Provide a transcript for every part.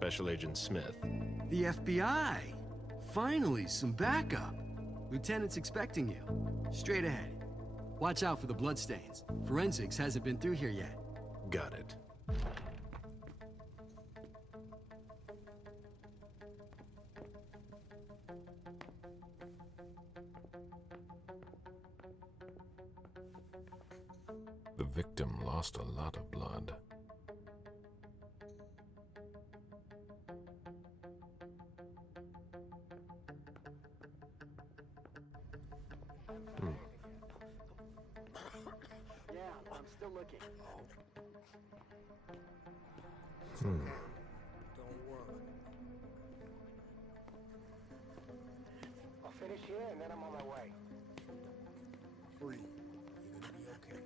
Special Agent Smith. The FBI! Finally, some backup. Lieutenant's expecting you. Straight ahead. Watch out for the bloodstains. Forensics hasn't been through here yet. Got it. The victim lost a lot of blood. Yeah, I'm still looking. Don't worry. I'll finish here and then I'm on my way. Free. You're gonna be okay.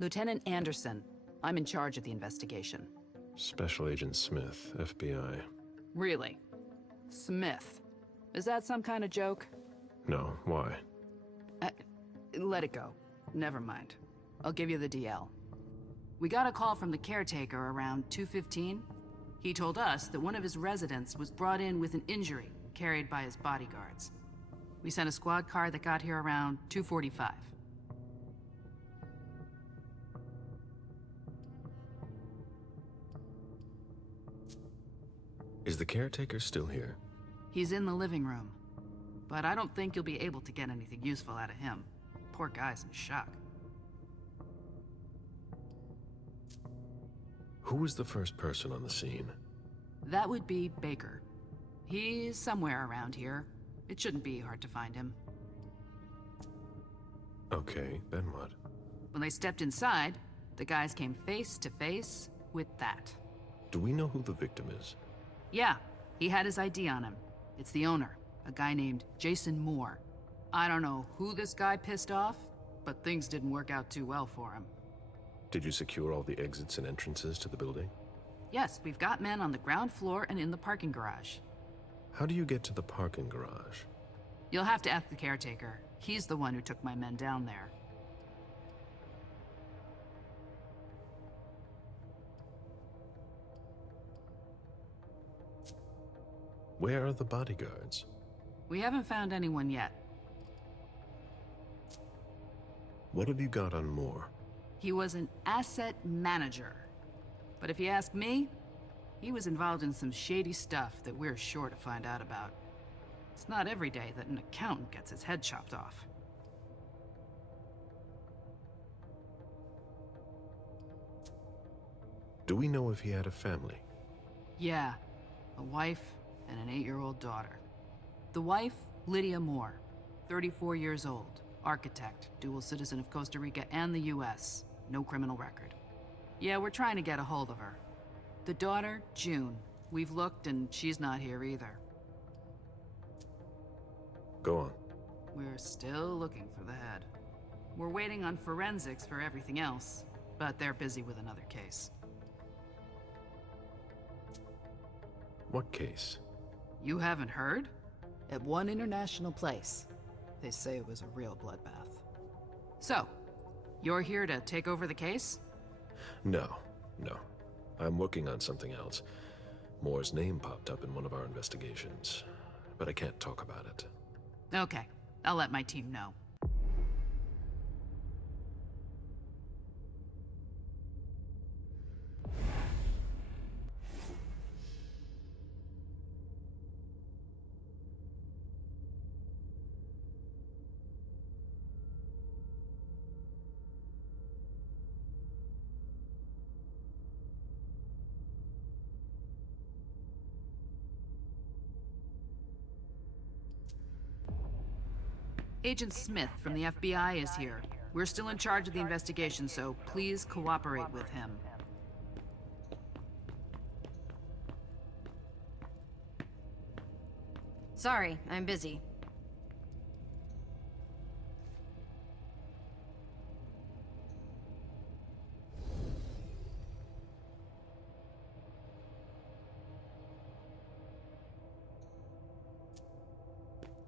Lieutenant Anderson, I'm in charge of the investigation. Special Agent Smith, FBI. Really? Smith. Is that some kind of joke? No, why? Let it go. Never mind. I'll give you the DL. We got a call from the caretaker around 2:15. He told us that one of his residents was brought in with an injury carried by his bodyguards. We sent a squad car that got here around 2:45. Is the caretaker still here? He's in the living room, but I don't think you'll be able to get anything useful out of him. Poor guy's in shock. Who was the first person on the scene? That would be Baker. He's somewhere around here. It shouldn't be hard to find him. Okay, then what? When they stepped inside, the guys came face to face with that. Do we know who the victim is? Yeah, he had his ID on him. It's the owner, a guy named Jason Moore. I don't know who this guy pissed off, but things didn't work out too well for him. Did you secure all the exits and entrances to the building? Yes, we've got men on the ground floor and in the parking garage. How do you get to the parking garage? You'll have to ask the caretaker. He's the one who took my men down there. Where are the bodyguards? We haven't found anyone yet. What have you got on Moore? He was an asset manager. But if you ask me, he was involved in some shady stuff that we're sure to find out about. It's not every day that an accountant gets his head chopped off. Do we know if he had a family? Yeah, a wife and an 8-year-old daughter. The wife, Lydia Moore, 34 years old, architect, dual citizen of Costa Rica and the US, no criminal record. Yeah, we're trying to get a hold of her. The daughter, June. We've looked and she's not here either. Go on. We're still looking for the head. We're waiting on forensics for everything else, but they're busy with another case. What case? You haven't heard? At one international place. They say it was a real bloodbath. So, you're here to take over the case? No. I'm working on something else. Moore's name popped up in one of our investigations, but I can't talk about it. Okay, I'll let my team know. Agent Smith from the FBI is here. We're still in charge of the investigation, so please cooperate with him. Sorry, I'm busy.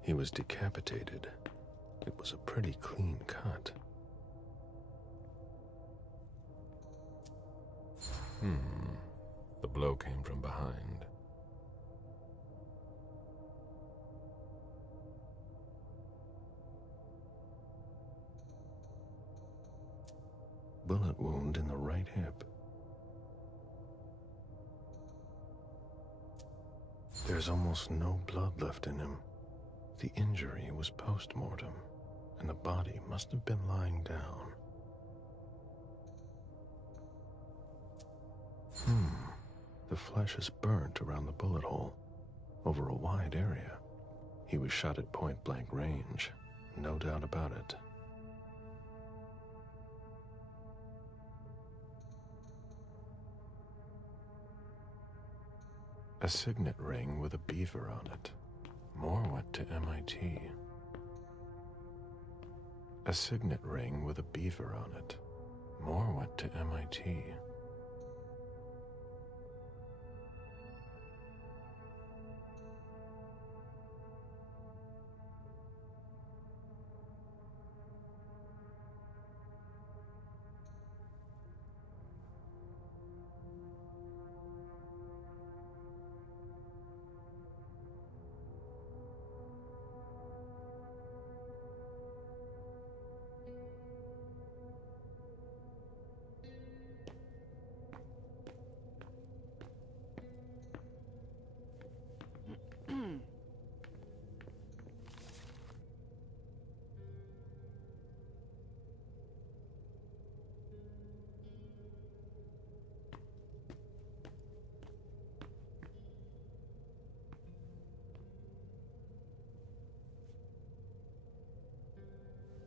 He was decapitated. It was a pretty clean cut. The blow came from behind. Bullet wound in the right hip. There's almost no blood left in him. The injury was post-mortem, and the body must have been lying down. The flesh is burnt around the bullet hole, over a wide area. He was shot at point-blank range, no doubt about it. A signet ring with a beaver on it. More went to MIT. A signet ring with a beaver on it. More went to MIT.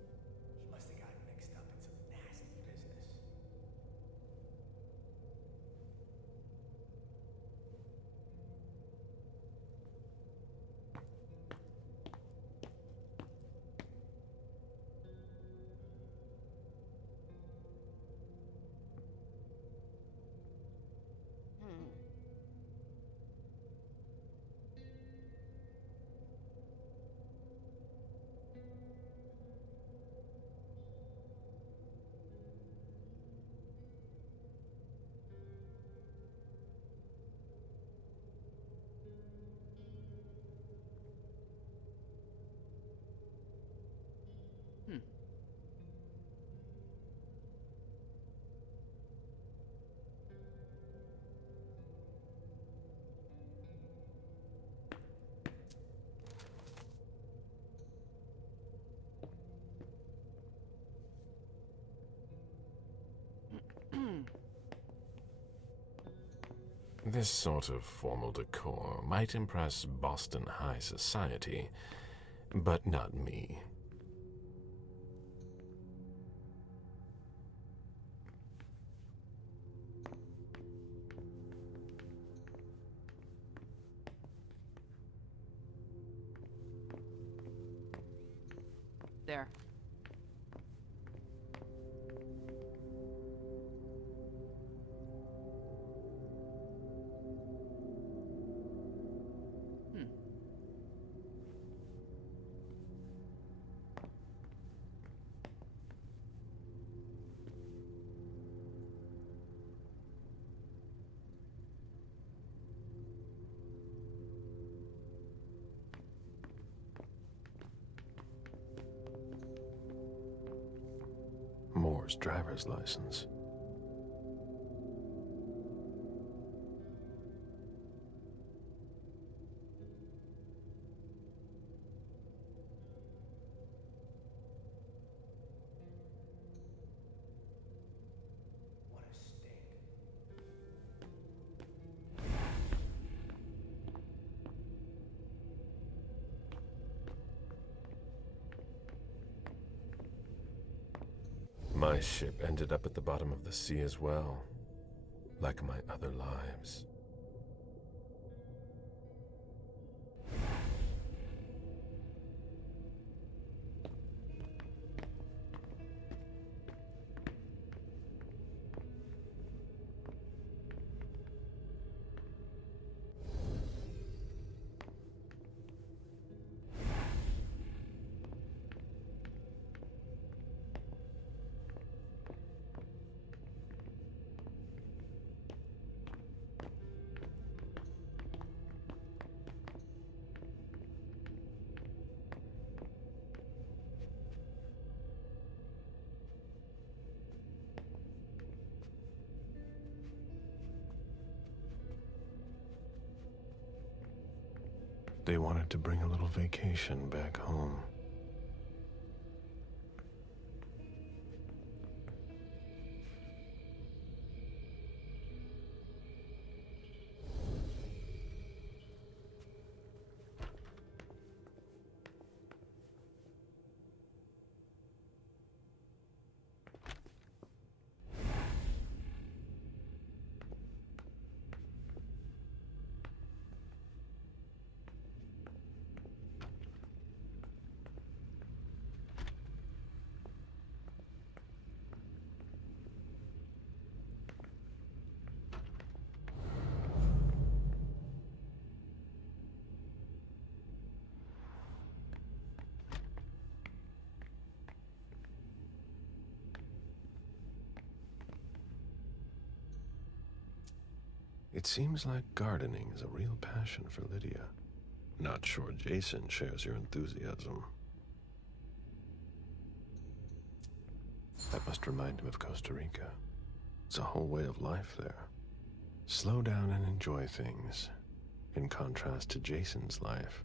He must have gotten mixed up in some nasty business. This sort of formal decor might impress Boston high society, but not me. There. Moore's driver's license. What a stink. My ship ended up at the bottom of the sea as well, like my other lives. They wanted to bring a little vacation back home. It seems like gardening is a real passion for Lydia. Not sure Jason shares your enthusiasm. That must remind him of Costa Rica. It's a whole way of life there. Slow down and enjoy things, in contrast to Jason's life.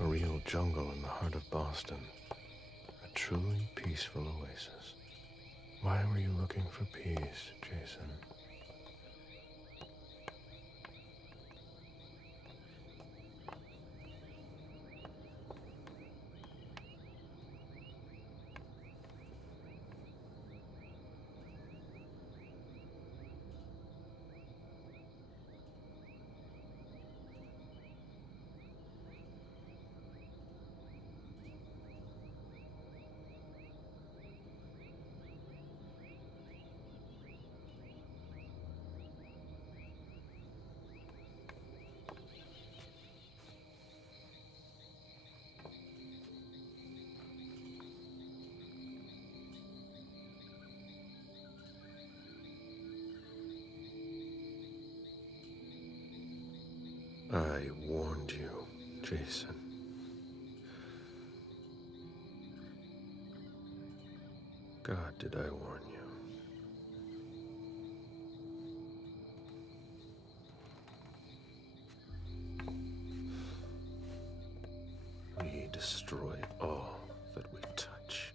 A real jungle in the heart of Boston. A truly peaceful oasis. Why were you looking for peace, Jason? I warned you, Jason. God, did I warn you? We destroy all that we touch.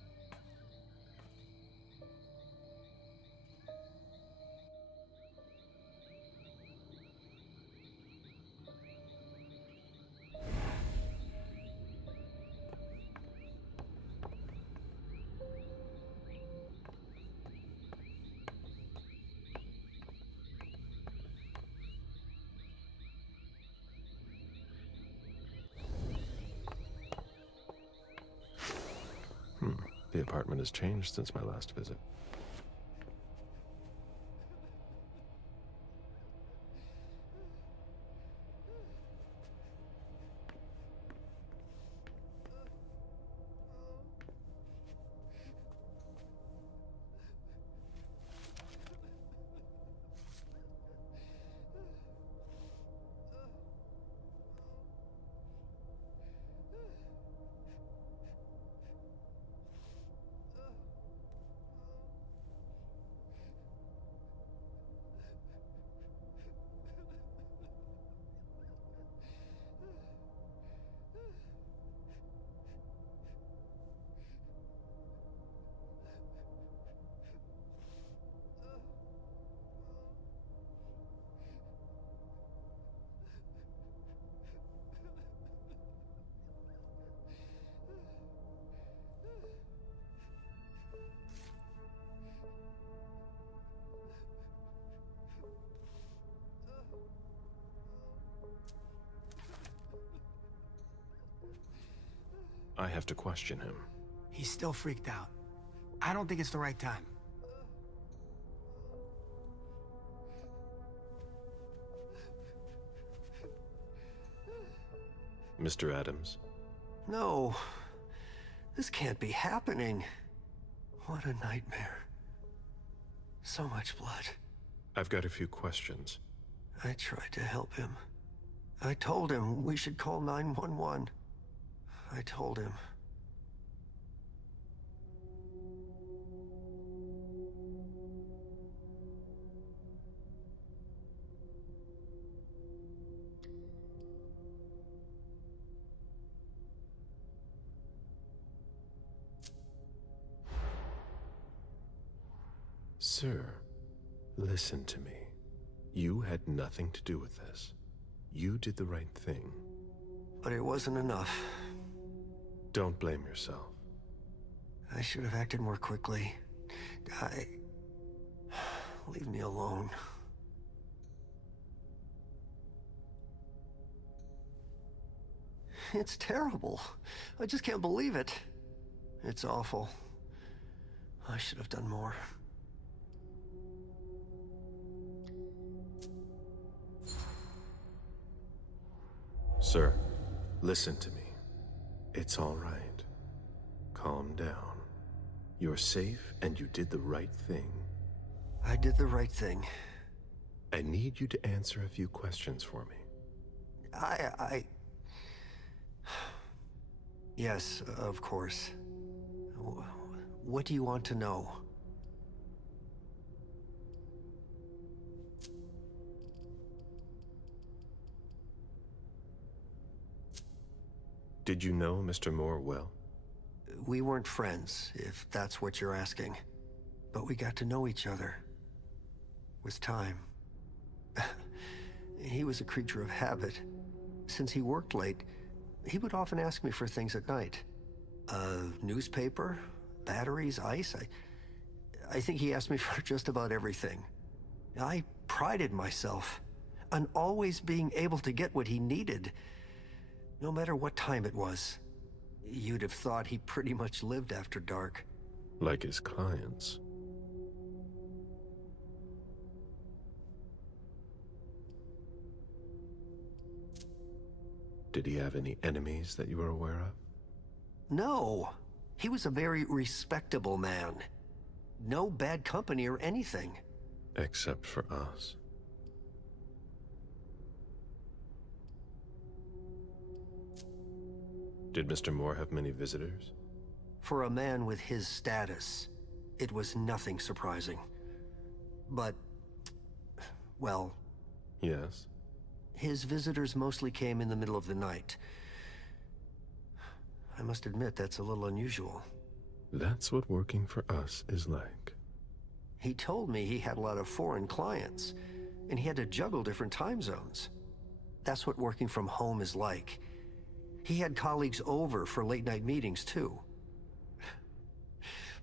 The apartment has changed since my last visit. I have to question him. He's still freaked out. I don't think it's the right time. Mr. Adams, No. This can't be happening. What a nightmare. So much blood. I've got a few questions. I tried to help him. I told him we should call 911. I told him. Sir, listen to me. You had nothing to do with this. You did the right thing. But it wasn't enough. Don't blame yourself. I should have acted more quickly. Leave me alone. It's terrible. I just can't believe it. It's awful. I should have done more. Sir, listen to me. It's all right. Calm down. You're safe and you did the right thing. I did the right thing. I need you to answer a few questions for me. Yes, of course. What do you want to know? Did you know Mr. Moore well? We weren't friends, if that's what you're asking. But we got to know each other. With time. He was a creature of habit. Since he worked late, he would often ask me for things at night. A newspaper, batteries, ice. I think he asked me for just about everything. I prided myself on always being able to get what he needed, no matter what time it was. You'd have thought he pretty much lived after dark. Like his clients. Did he have any enemies that you were aware of? No. He was a very respectable man. No bad company or anything. Except for us. Did Mr. Moore have many visitors? For a man with his status, it was nothing surprising. But, well... Yes. His visitors mostly came in the middle of the night. I must admit, that's a little unusual. That's what working for us is like. He told me he had a lot of foreign clients, and he had to juggle different time zones. That's what working from home is like. He had colleagues over for late-night meetings, too.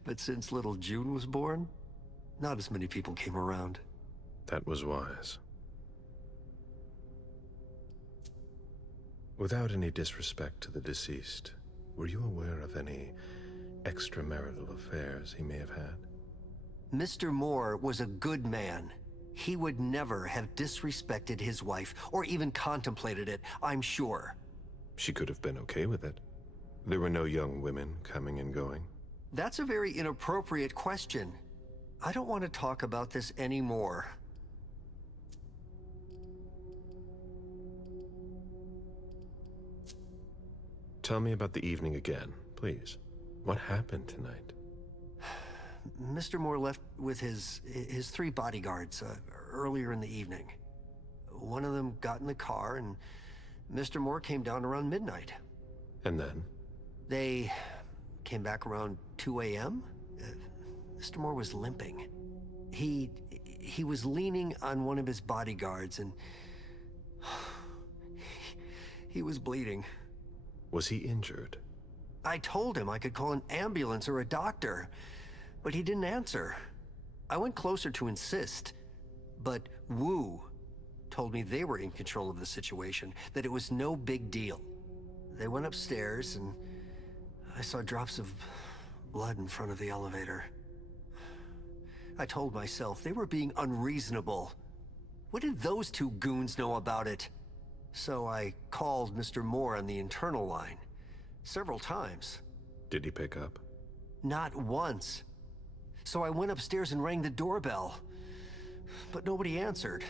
But since little June was born, not as many people came around. That was wise. Without any disrespect to the deceased, were you aware of any extramarital affairs he may have had? Mr. Moore was a good man. He would never have disrespected his wife, or even contemplated it, I'm sure. She could have been okay with it. There were no young women coming and going. That's a very inappropriate question. I don't want to talk about this anymore. Tell me about the evening again, please. What happened tonight? Mr. Moore left with his three bodyguards earlier in the evening. One of them got in the car, and Mr. Moore came down around midnight. And then? They came back around 2 a.m. Mr. Moore was limping. He was leaning on one of his bodyguards, and he was bleeding. Was he injured? I told him I could call an ambulance or a doctor, but he didn't answer. I went closer to insist, but Wu told me they were in control of the situation, that it was no big deal. They went upstairs, and I saw drops of blood in front of the elevator. I told myself they were being unreasonable. What did those two goons know about it? So I called Mr. Moore on the internal line. Several times. Did he pick up? Not once. So I went upstairs and rang the doorbell. But nobody answered.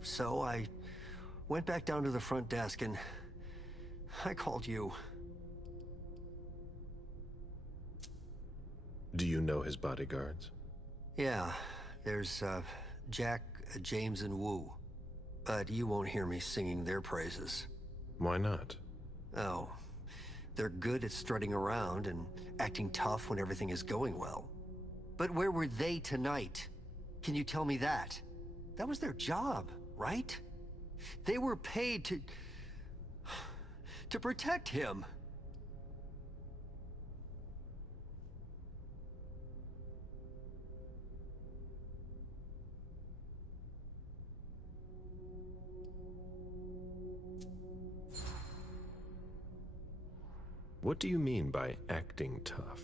So I went back down to the front desk and I called you. Do you know his bodyguards? Yeah, there's Jack, James, and Wu. But you won't hear me singing their praises. Why not? Oh, they're good at strutting around and acting tough when everything is going well. But where were they tonight? Can you tell me that? That was their job, right? They were paid to protect him. What do you mean by acting tough?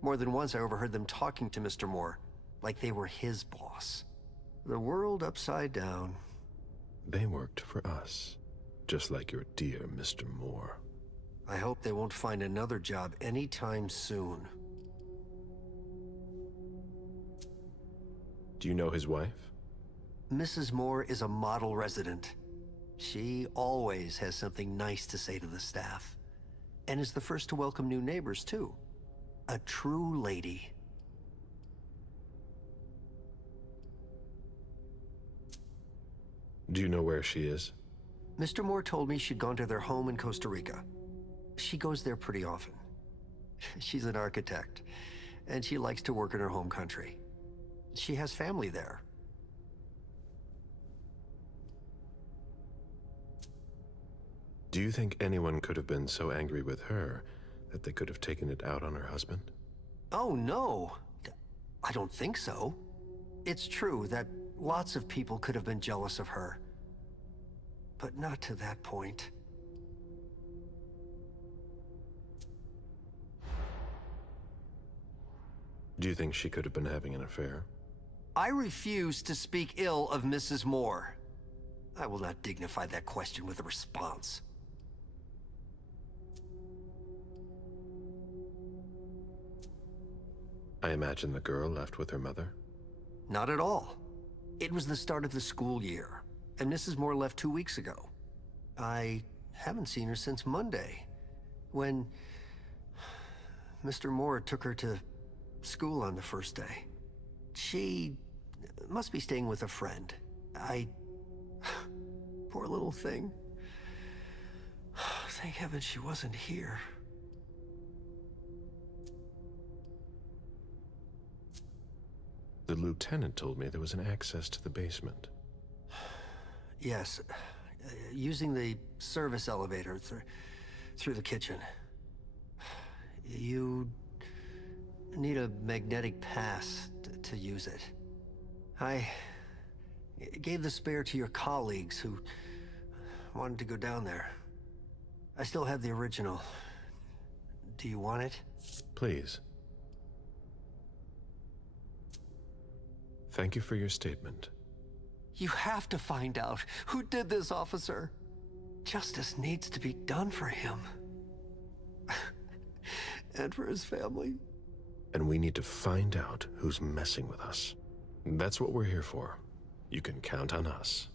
More than once I overheard them talking to Mr. Moore, like they were his boss. The world upside down. They worked for us, just like your dear Mr. Moore. I hope they won't find another job anytime soon. Do you know his wife? Mrs. Moore is a model resident. She always has something nice to say to the staff. And is the first to welcome new neighbors, too. A true lady. Do you know where she is? Mr. Moore told me she'd gone to their home in Costa Rica. She goes there pretty often. She's an architect, and she likes to work in her home country. She has family there. Do you think anyone could have been so angry with her that they could have taken it out on her husband? Oh, no. I don't think so. It's true that lots of people could have been jealous of her. But not to that point. Do you think she could have been having an affair? I refuse to speak ill of Mrs. Moore. I will not dignify that question with a response. I imagine the girl left with her mother. Not at all. It was the start of the school year, and Mrs. Moore left 2 weeks ago. I haven't seen her since Monday, when Mr. Moore took her to school on the first day. She must be staying with a friend. Poor little thing. Thank heaven she wasn't here. The lieutenant told me there was an access to the basement. Yes, using the service elevator through the kitchen. You need a magnetic pass to use it. I gave the spare to your colleagues who wanted to go down there. I still have the original. Do you want it? Please. Thank you for your statement. You have to find out who did this, officer. Justice needs to be done for him. And for his family. And we need to find out who's messing with us. That's what we're here for. You can count on us.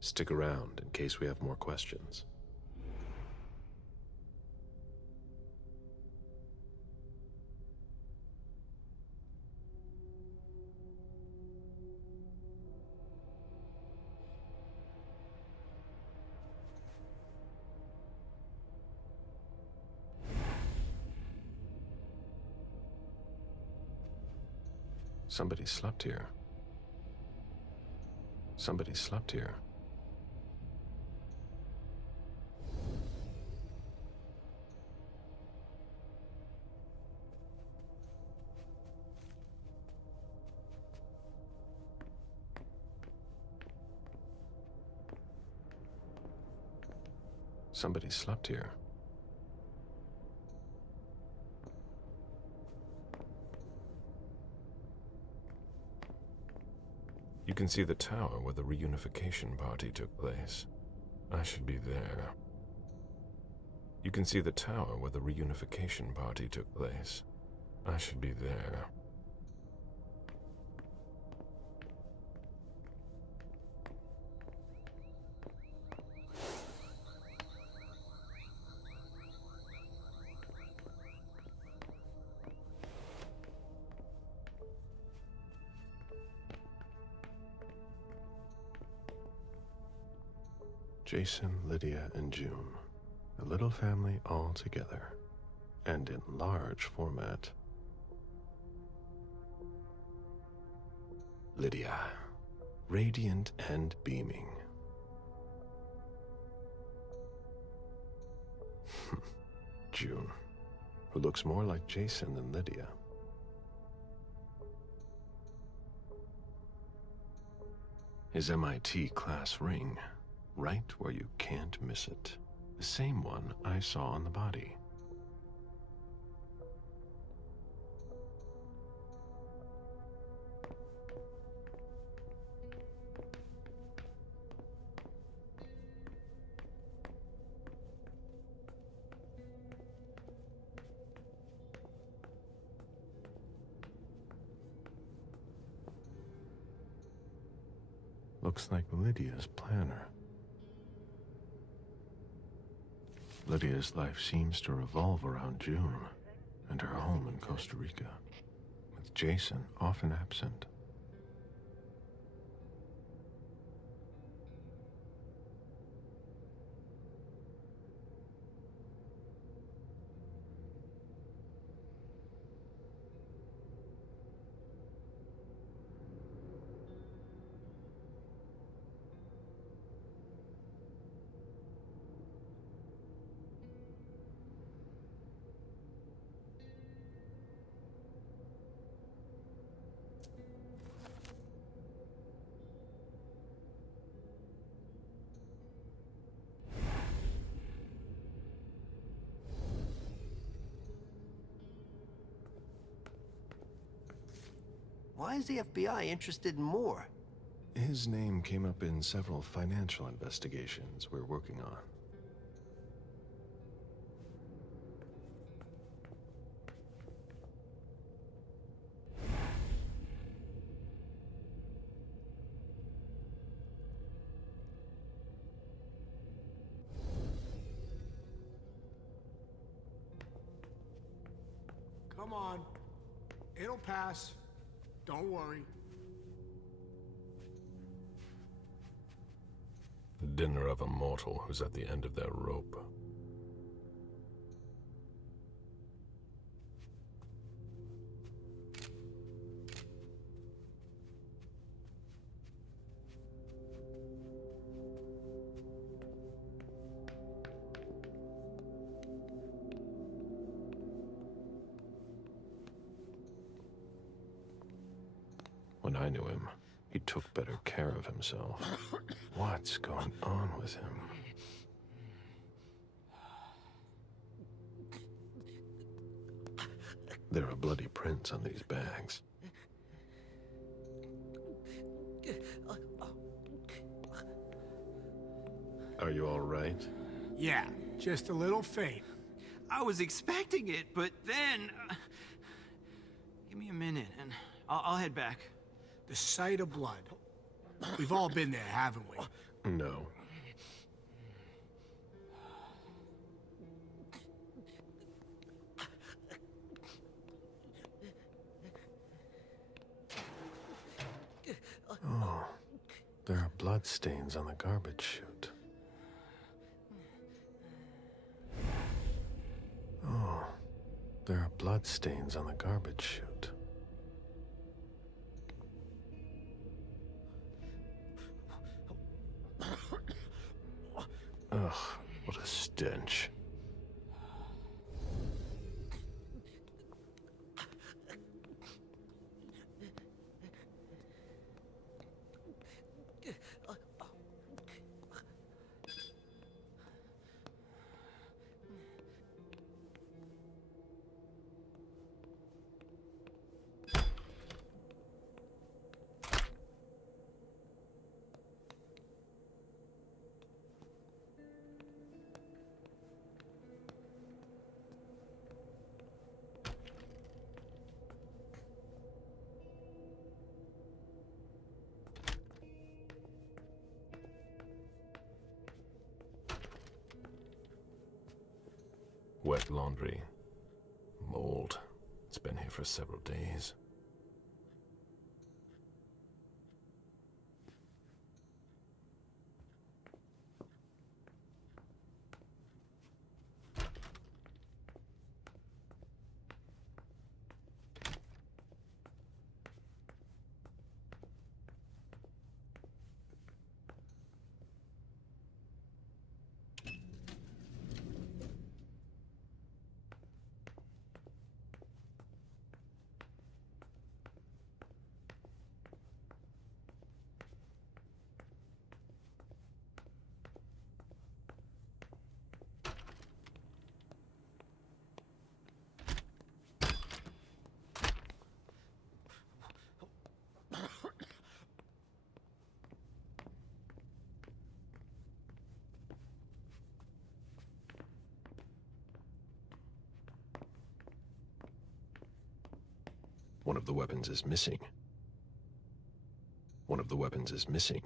Stick around in case we have more questions. Somebody slept here. Somebody slept here. Somebody slept here. can see the tower where the reunification party took place. I should be there. You can see the tower where the reunification party took place. I should be there. Jason, Lydia, and June. A little family all together, and in large format. Lydia, radiant and beaming. June, who looks more like Jason than Lydia. His MIT class ring, right where you can't miss it. The same one I saw on the body. Looks like Lydia's planner. Lydia's life seems to revolve around June and her home in Costa Rica, with Jason often absent. Why is the FBI interested in Moore? His name came up in several financial investigations we're working on. Come on. It'll pass. Don't worry. The dinner of a mortal who's at the end of their rope. When I knew him, he took better care of himself. What's going on with him? There are bloody prints on these bags. Are you all right? Yeah, just a little faint. I was expecting it, but then... give me a minute, and I'll head back. The sight of blood. We've all been there, haven't we? No. Oh, there are blood stains on the garbage chute. Oh, there are blood stains on the garbage chute. Ugh, what a stench. Wet laundry. Mold. It's been here for several days. One of the weapons is missing. One of the weapons is missing.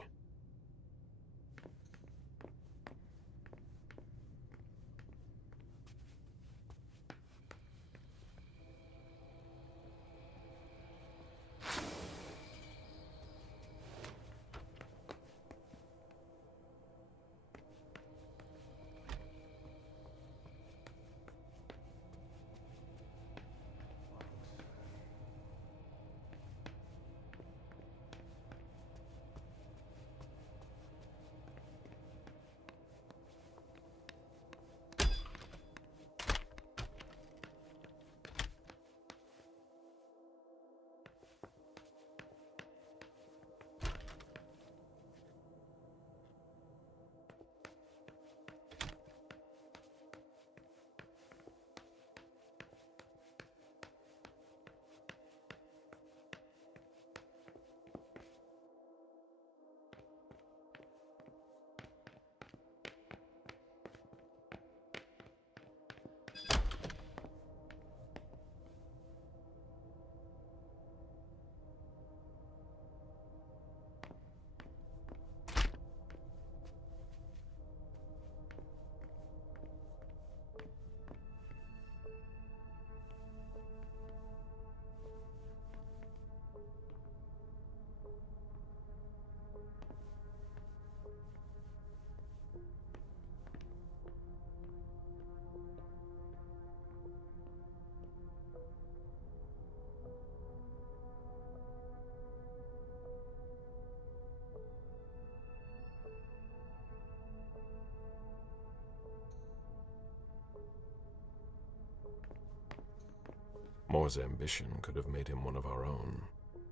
Moore's ambition could have made him one of our own.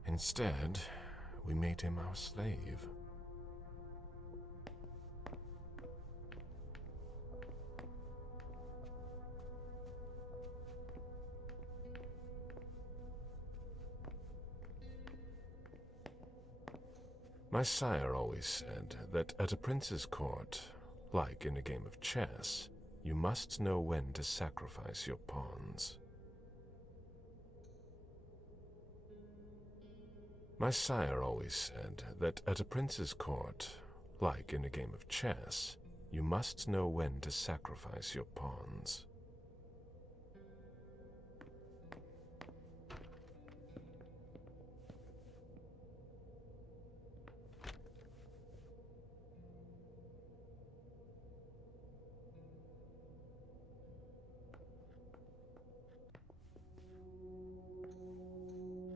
Instead, we made him our slave. My sire always said that at a prince's court, like in a game of chess, you must know when to sacrifice your pawns. My sire always said that at a prince's court, like in a game of chess, you must know when to sacrifice your pawns.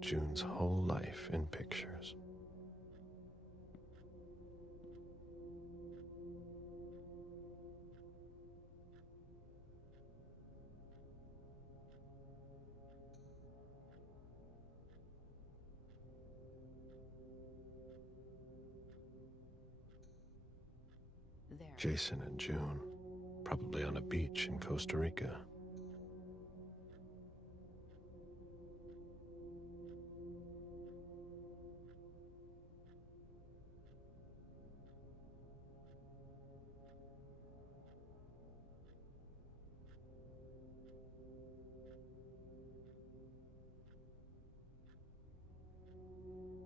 June's whole life in pictures. There. Jason and June, probably on a beach in Costa Rica.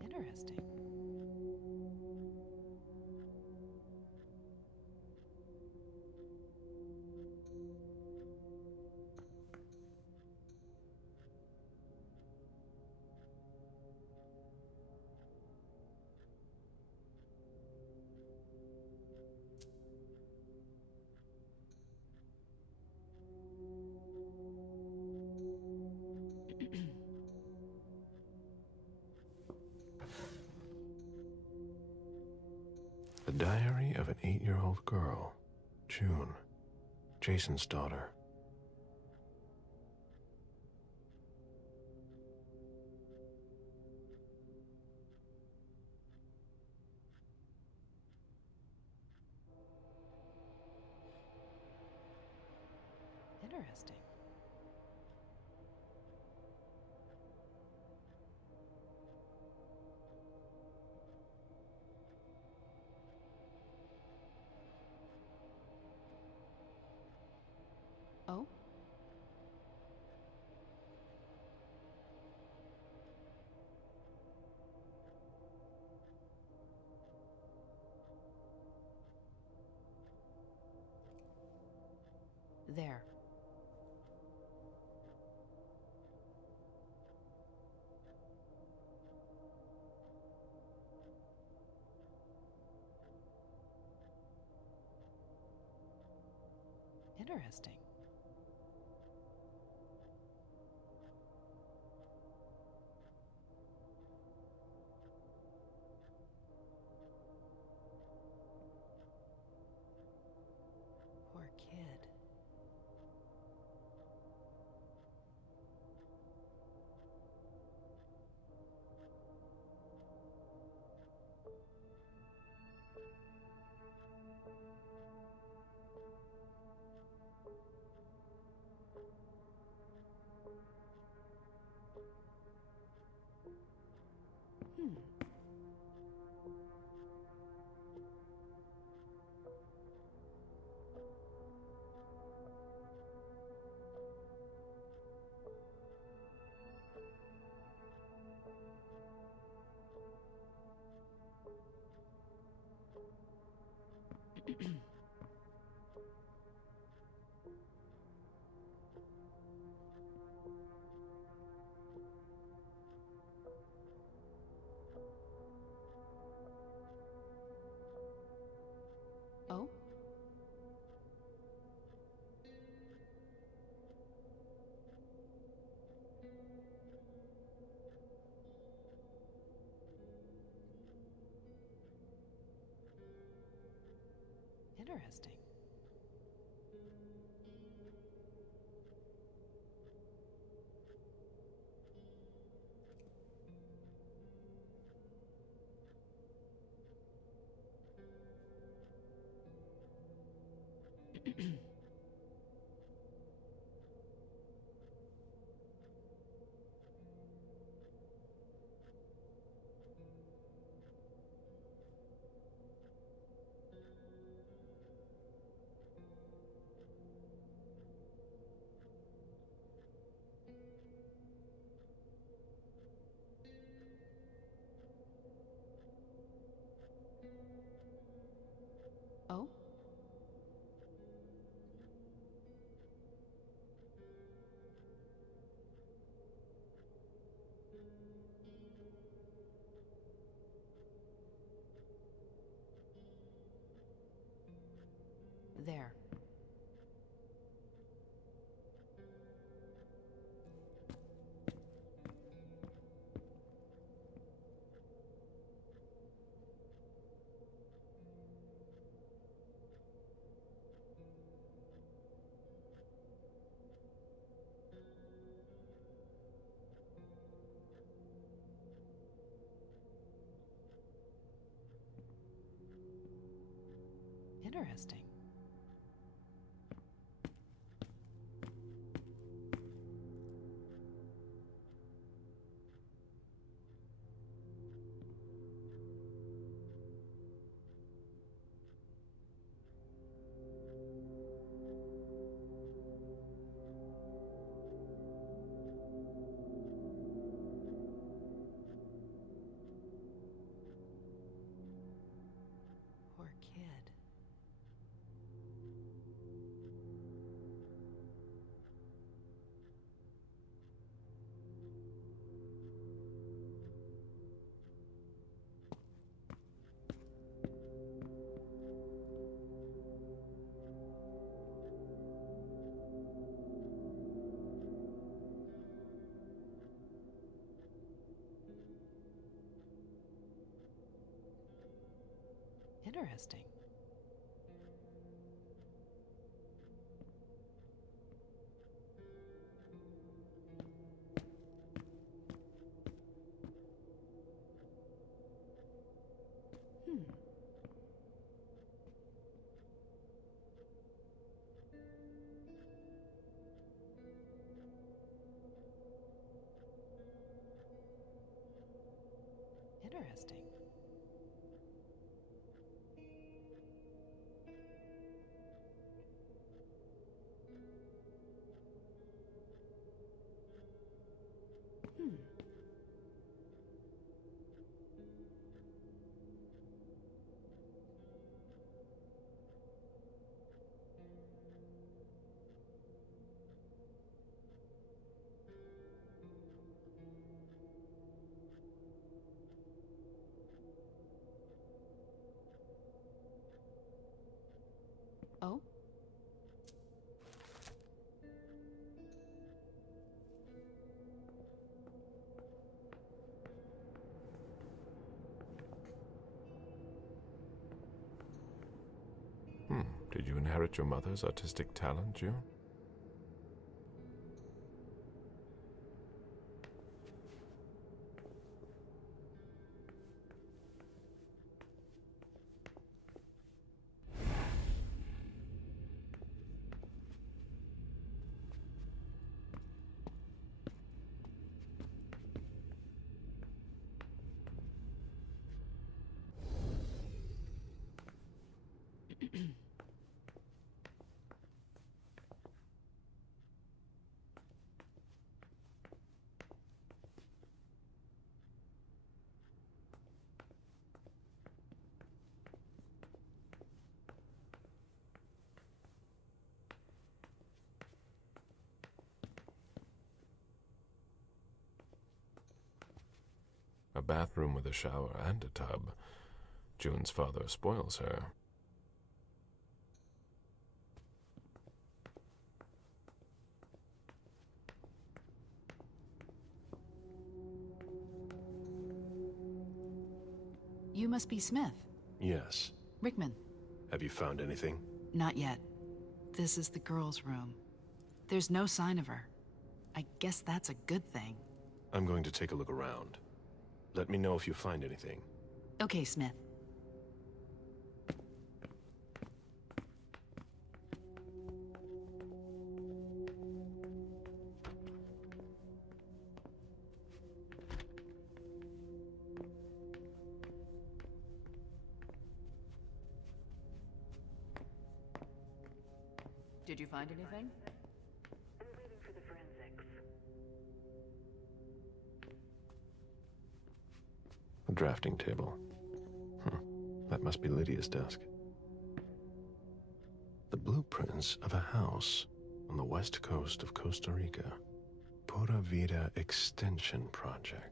Interesting. diary of an 8-year-old girl, June, Jason's daughter. Interesting. Oh? There. Interesting. Poor kid. Oh? Interesting. Oh? There. Interesting. Poor kid. Interesting. Interesting. Oh? Did you inherit your mother's artistic talent, June? A bathroom with a shower and a tub. June's father spoils her. You must be Smith. Yes. Rickman. Have you found anything? Not yet. This is the girl's room. There's no sign of her. I guess that's a good thing. I'm going to take a look around. Let me know if you find anything. Okay, Smith. Did you find anything? We're waiting for the forensics. A drafting table. That must be Lydia's desk. The blueprints of a house on the west coast of Costa Rica. Pura Vida Extension Project.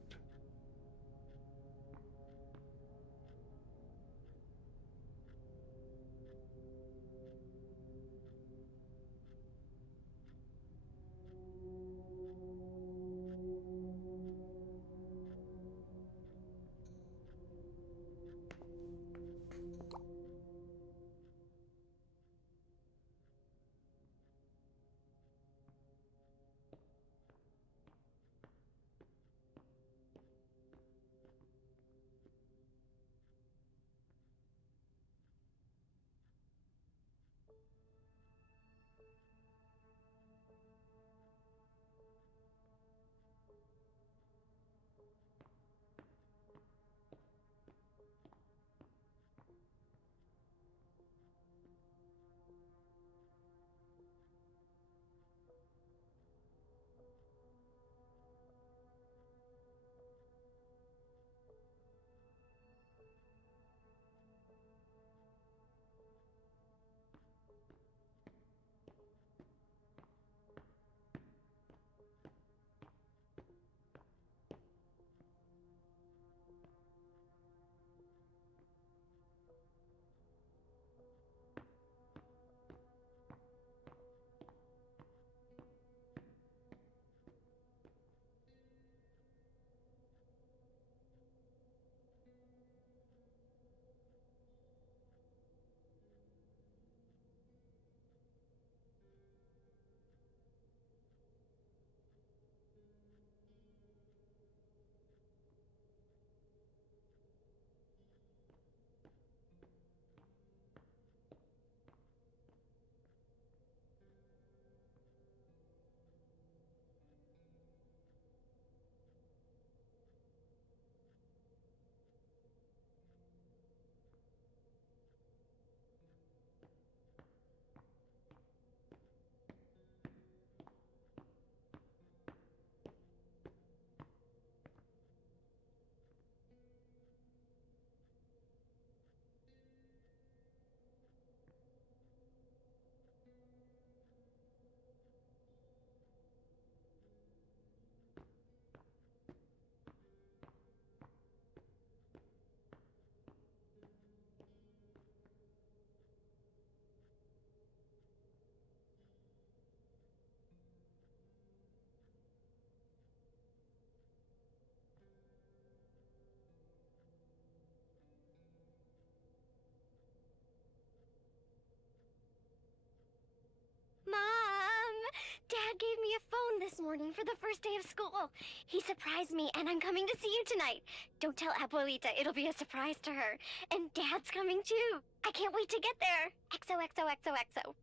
Dad gave me a phone this morning for the first day of school. He surprised me, and I'm coming to see you tonight. Don't tell Abuelita, it'll be a surprise to her. And Dad's coming too. I can't wait to get there. XOXOXOXO.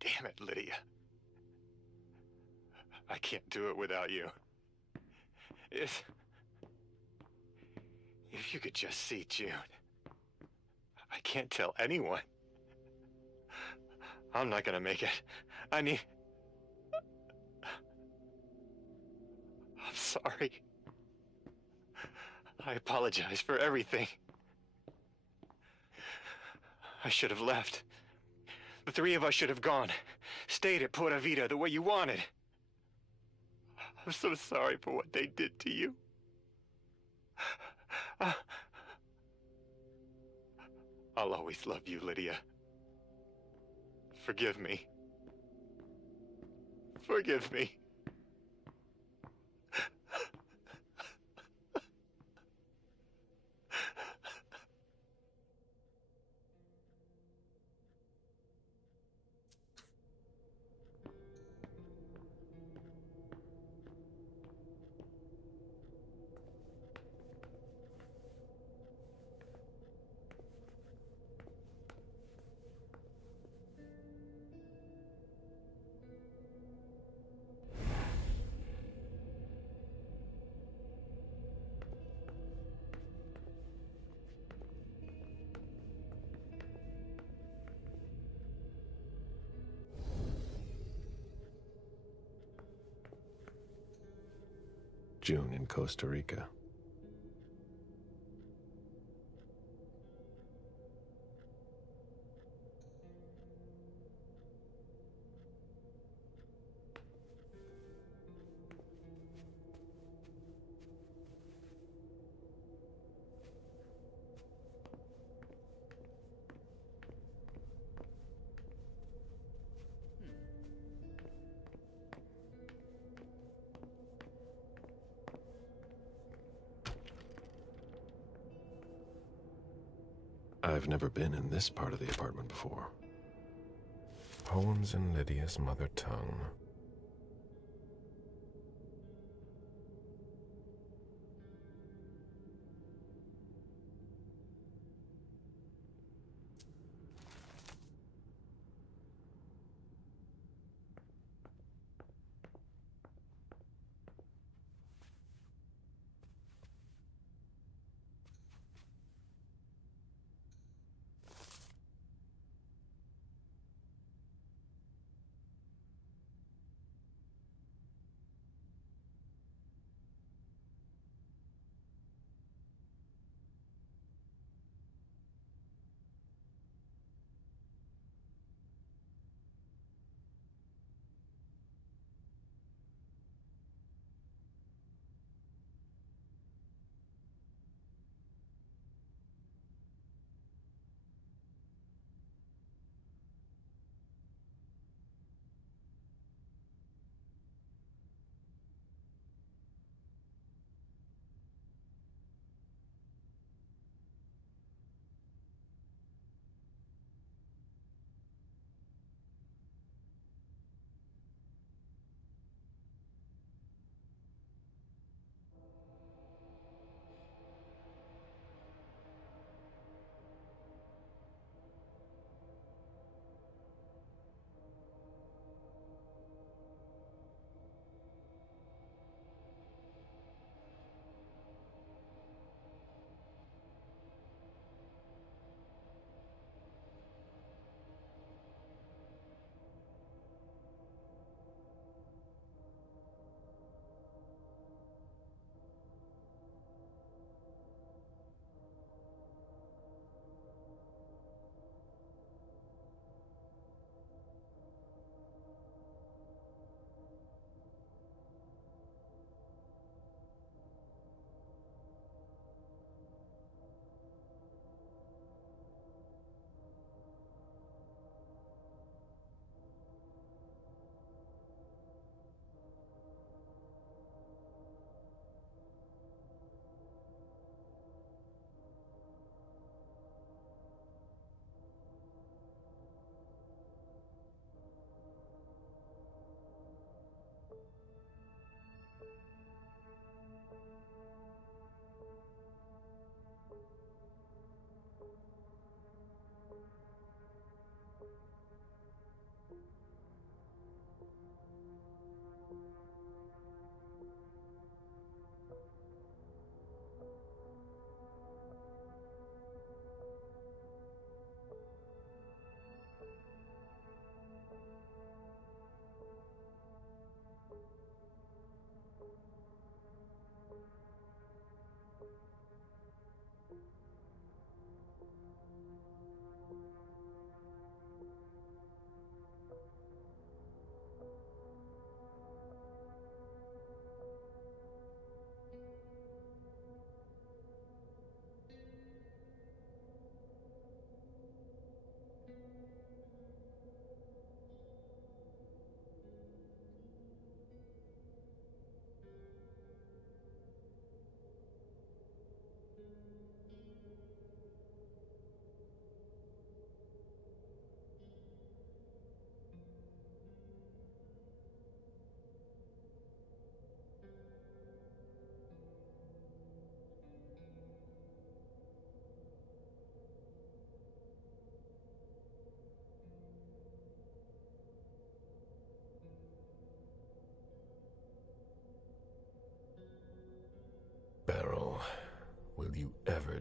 Damn it, Lydia. I can't do it without you. If you could just see June. I can't tell anyone. I'm not gonna make it. I'm sorry. I apologize for everything. I should have left. The three of us should have gone. Stayed at Pura Vida the way you wanted. I'm so sorry for what they did to you. I'll always love you, Lydia. Forgive me. Forgive me. June in Costa Rica. I've never been in this part of the apartment before. Poems in Lydia's mother tongue.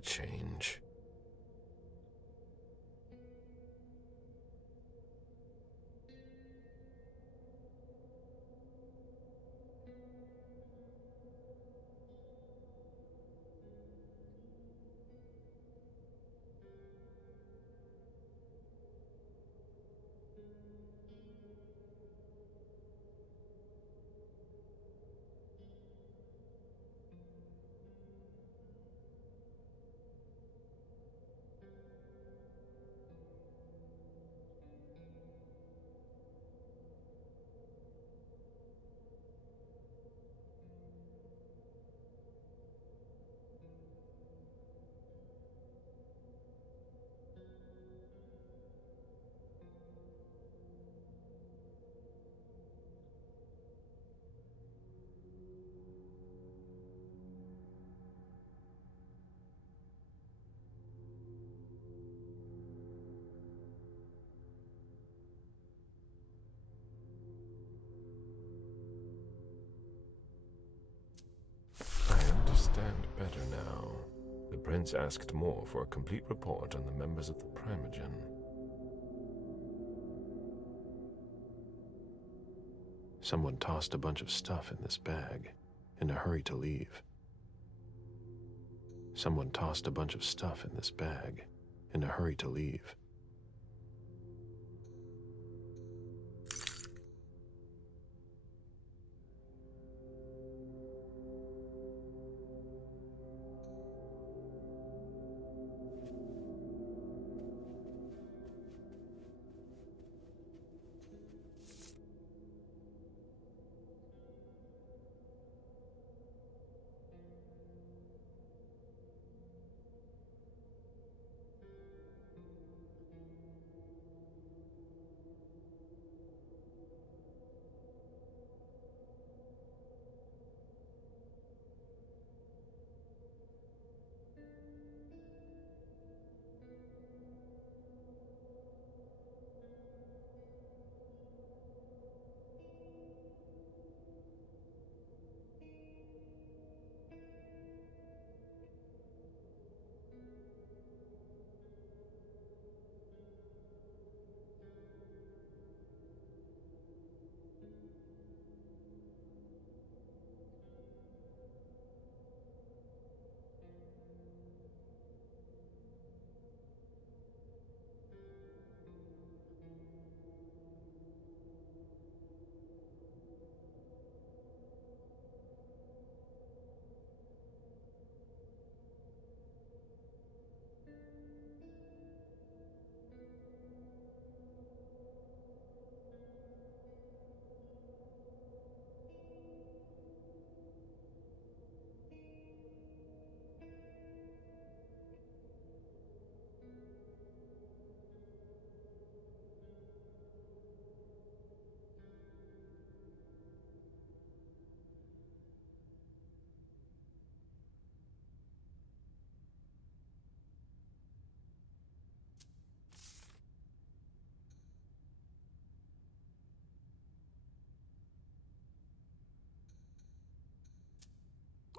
change. Understand better now. The prince asked more for a complete report on the members of the Primogen. Someone tossed a bunch of stuff in this bag, in a hurry to leave. Someone tossed a bunch of stuff in this bag, in a hurry to leave.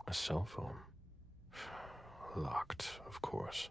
A cell phone. Locked, of course.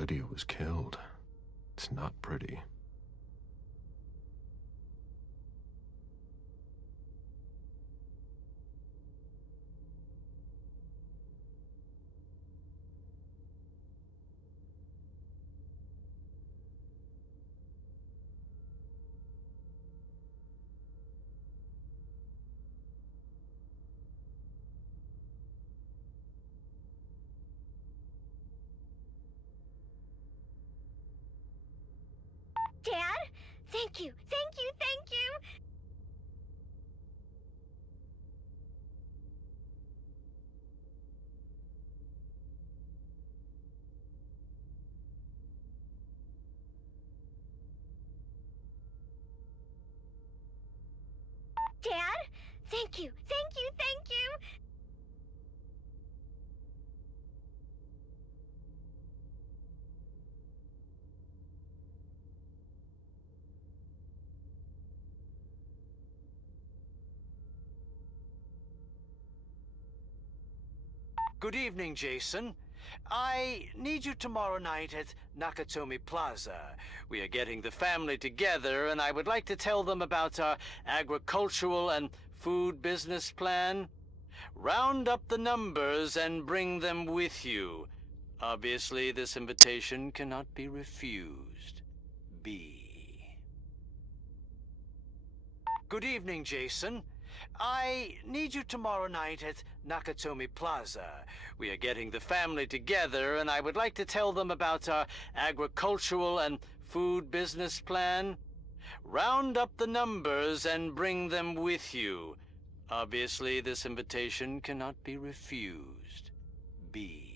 Lydia was killed. It's not pretty. Dad? Thank you, thank you, thank you! Dad? Thank you, thank you, thank you! Good evening, Jason. I need you tomorrow night at Nakatomi Plaza. We are getting the family together, and I would like to tell them about our agricultural and food business plan. Round up the numbers and bring them with you. Obviously, this invitation cannot be refused. B. Good evening, Jason. I need you tomorrow night at Nakatomi Plaza. We are getting the family together, and I would like to tell them about our agricultural and food business plan. Round up the numbers and bring them with you. Obviously, this invitation cannot be refused. B.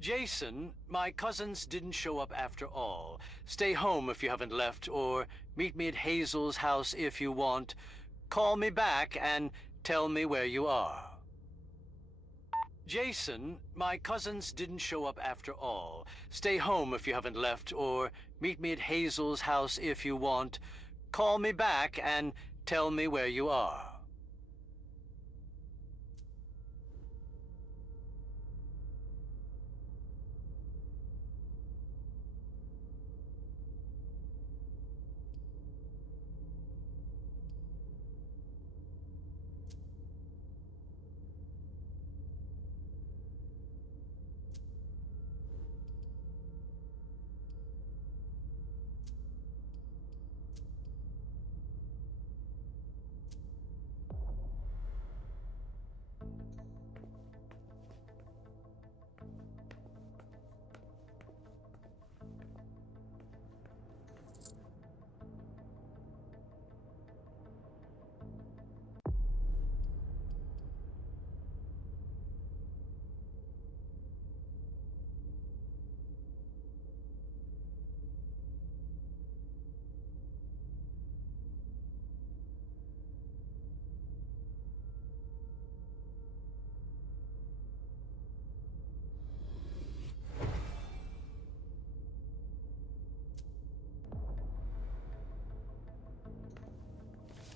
Jason, my cousins didn't show up after all. Stay home if you haven't left, or meet me at Hazel's house if you want. Call me back and tell me where you are. Jason, my cousins didn't show up after all. Stay home if you haven't left, or meet me at Hazel's house if you want. Call me back and tell me where you are.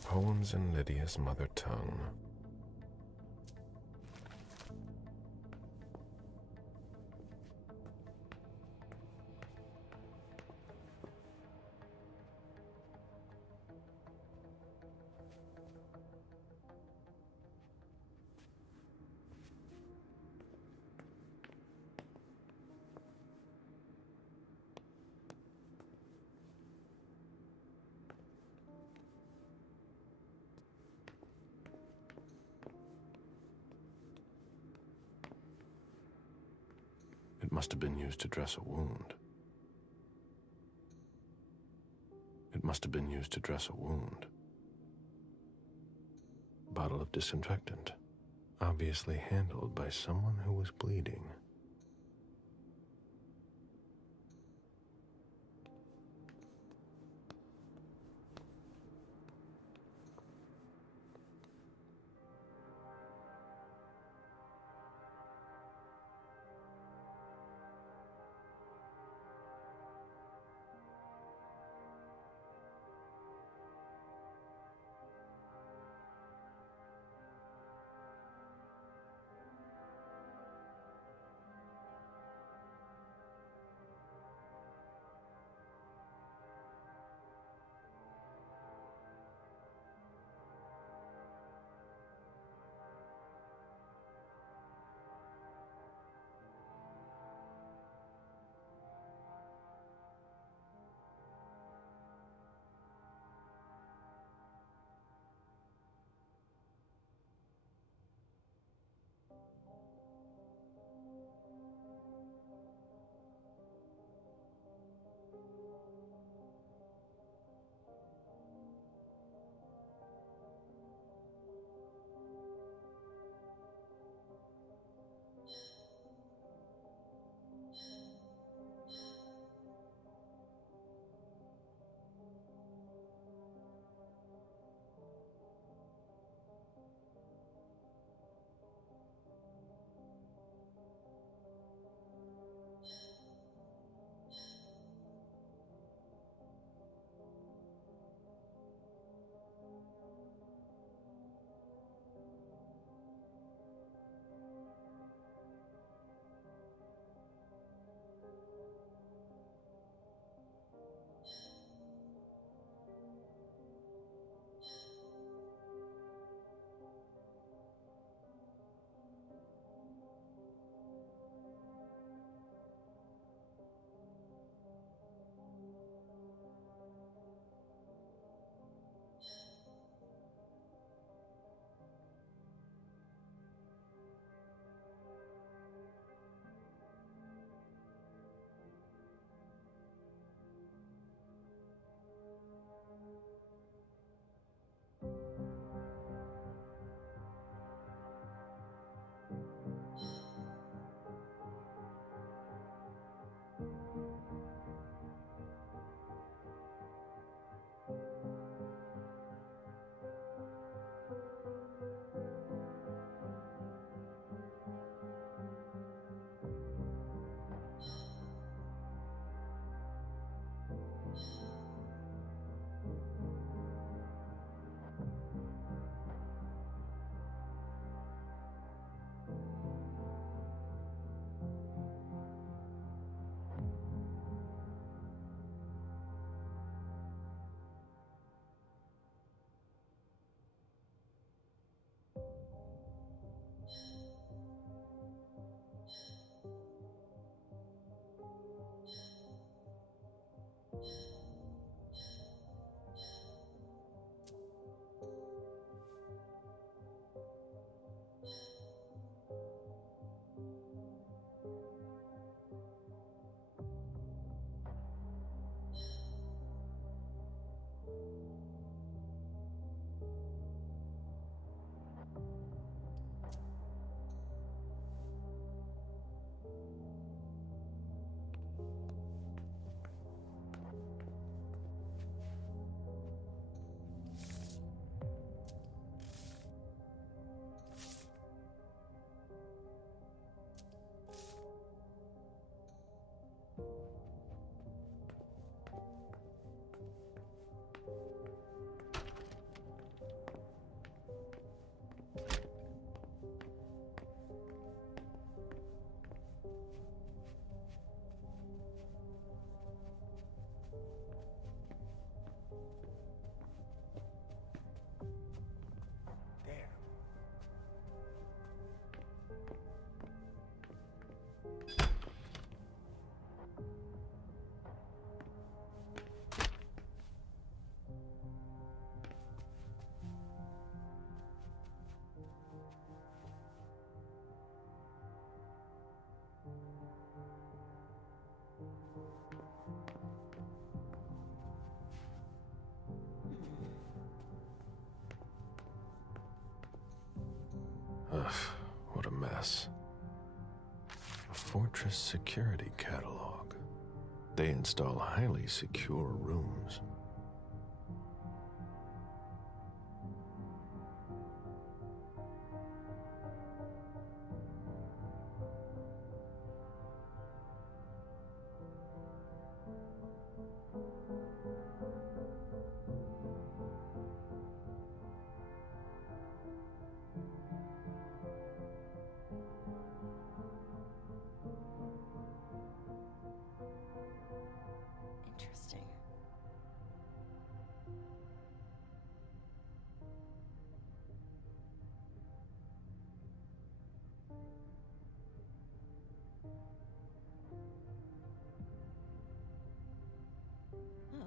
Poems in Lydia's mother tongue. It must have been used to dress a wound. It must have been used to dress a wound. Bottle of disinfectant, obviously handled by someone who was bleeding. Ugh, what a mess. A fortress security catalog. They install highly secure rooms. Interesting. Oh.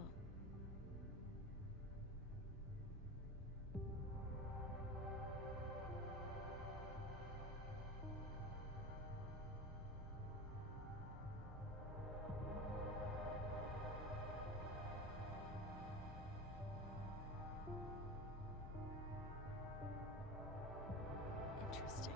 Interesting.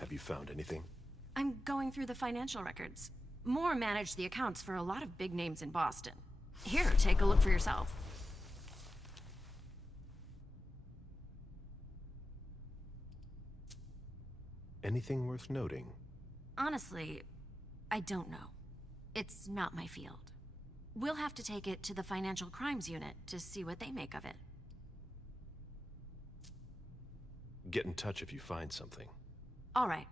Have you found anything? I'm going through the financial records. Moore managed the accounts for a lot of big names in Boston. Here, take a look for yourself. Anything worth noting? Honestly, I don't know. It's not my field. We'll have to take it to the Financial Crimes Unit to see what they make of it. Get in touch if you find something. All right.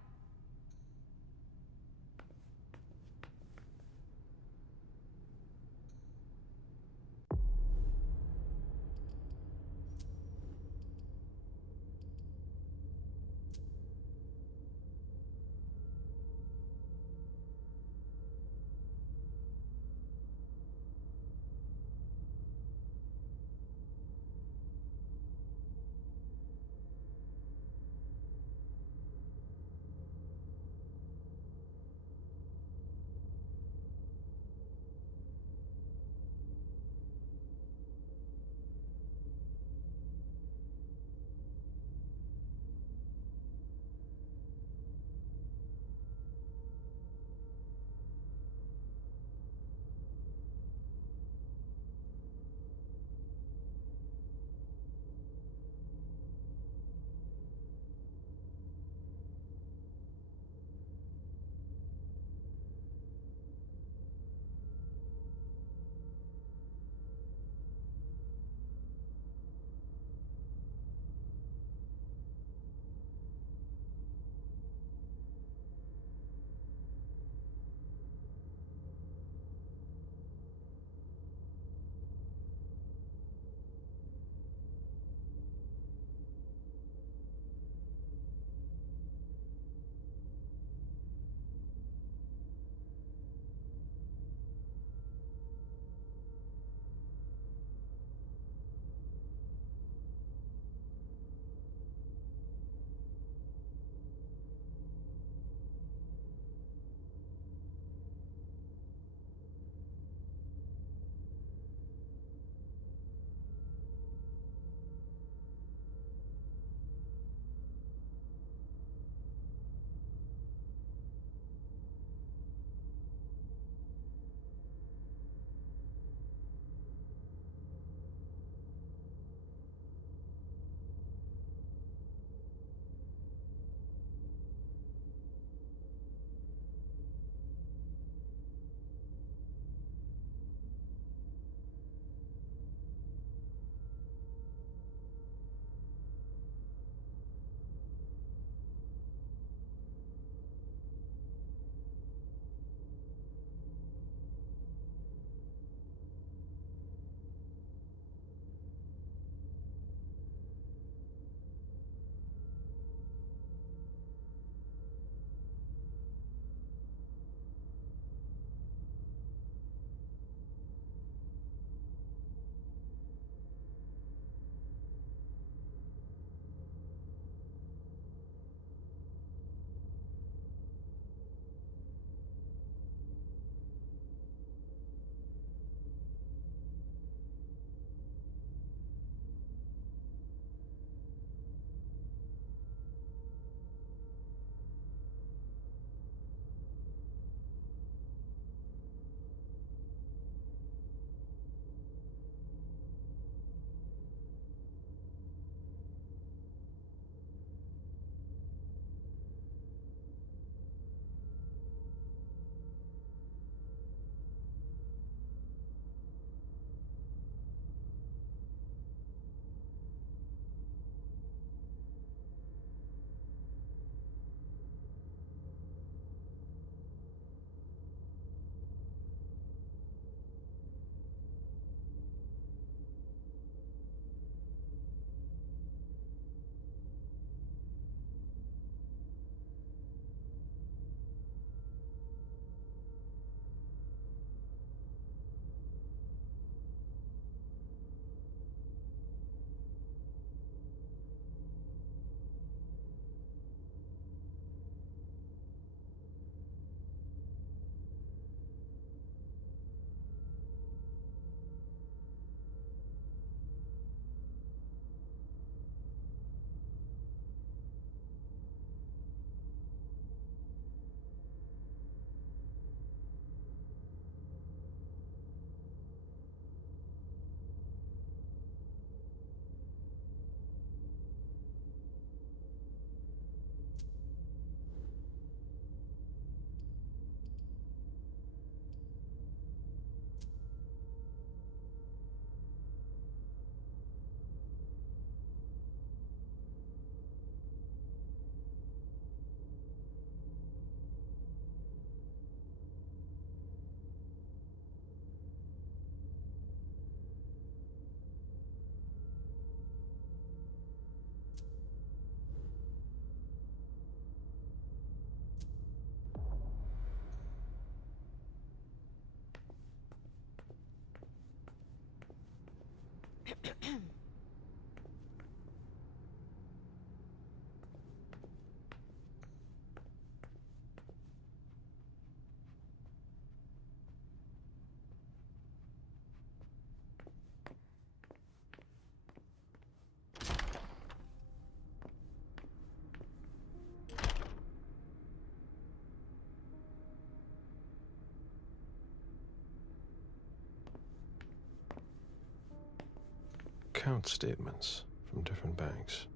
Account statements from different banks.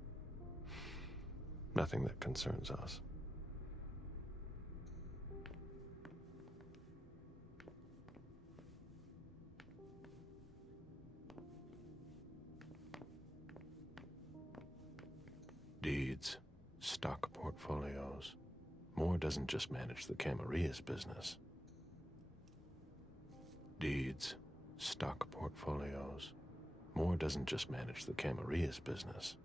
Nothing that concerns us. Deeds, stock portfolios. Moore doesn't just manage the Camaria's business. Deeds, stock portfolios. Moore doesn't just manage the Camaria's business.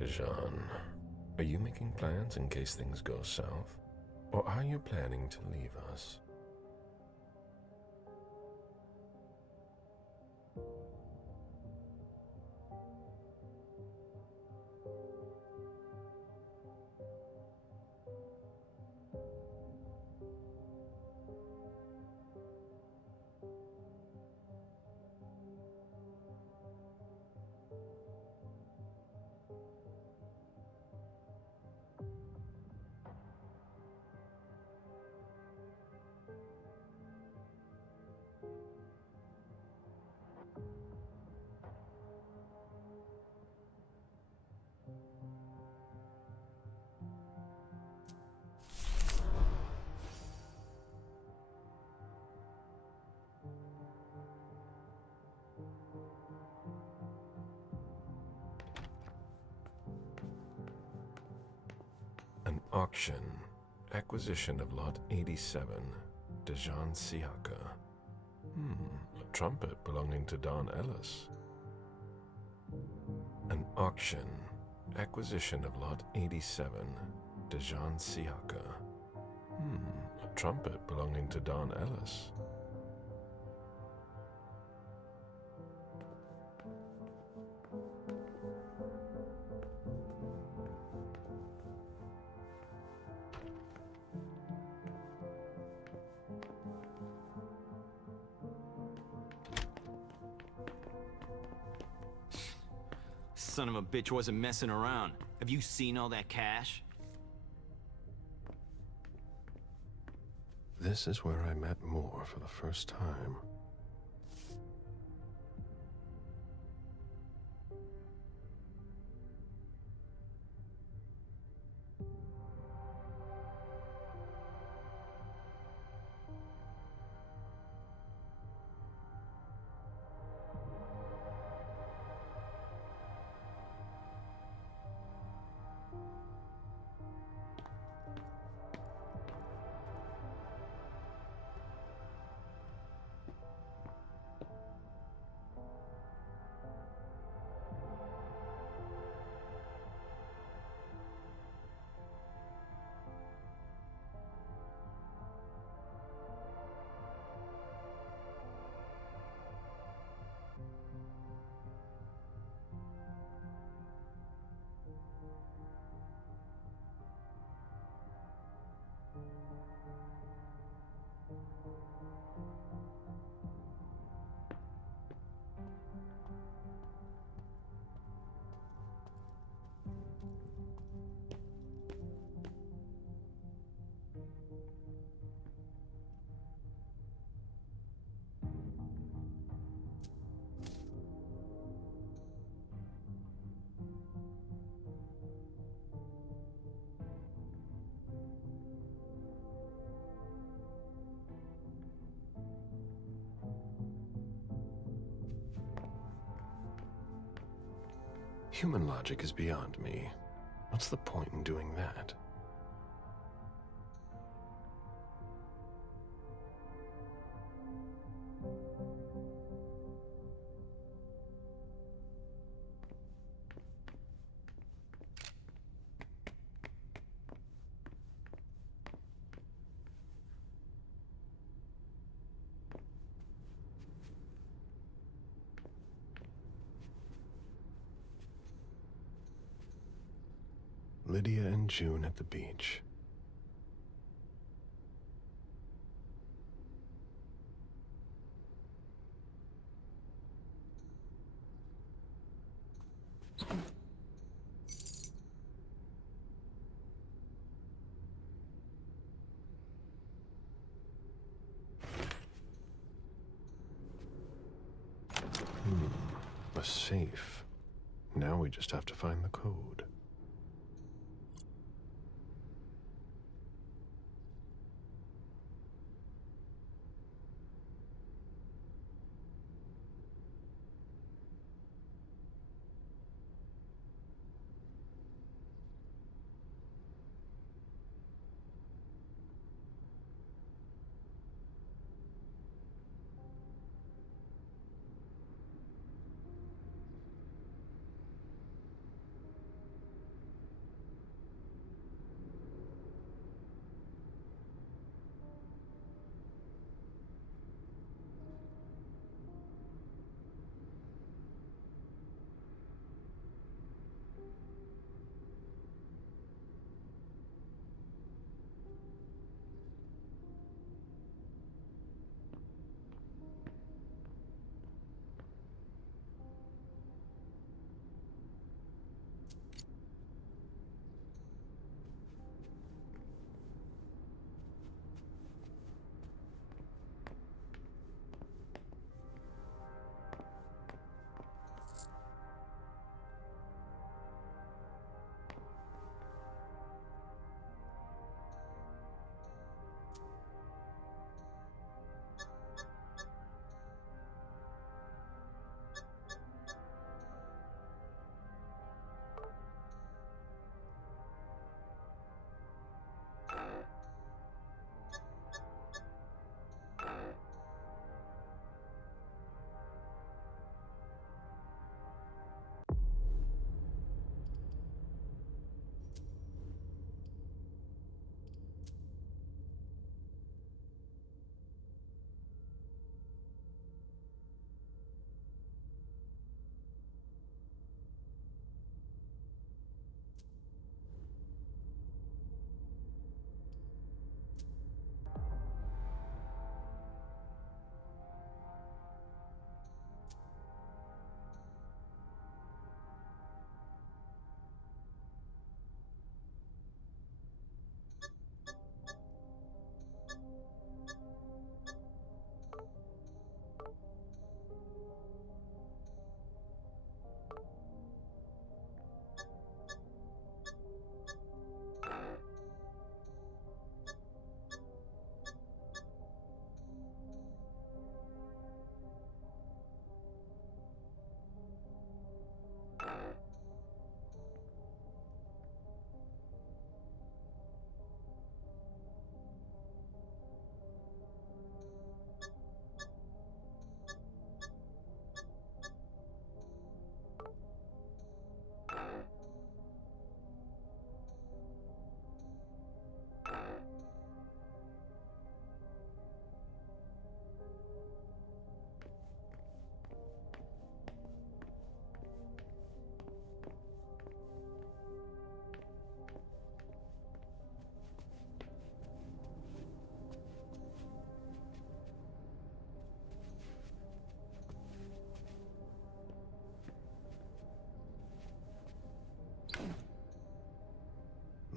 Dijon, are you making plans in case things go south? Or are you planning to leave us? Auction. Acquisition of Lot 87. Dejan Siaka. A trumpet belonging to Don Ellis. An auction. Acquisition of Lot 87. Dejan Siaka. A trumpet belonging to Don Ellis. Son of a bitch wasn't messing around. Have you seen all that cash? This is where I met Moore for the first time. Human logic is beyond me. What's the point in doing that? Lydia and June at the beach. A safe. Now we just have to find the code.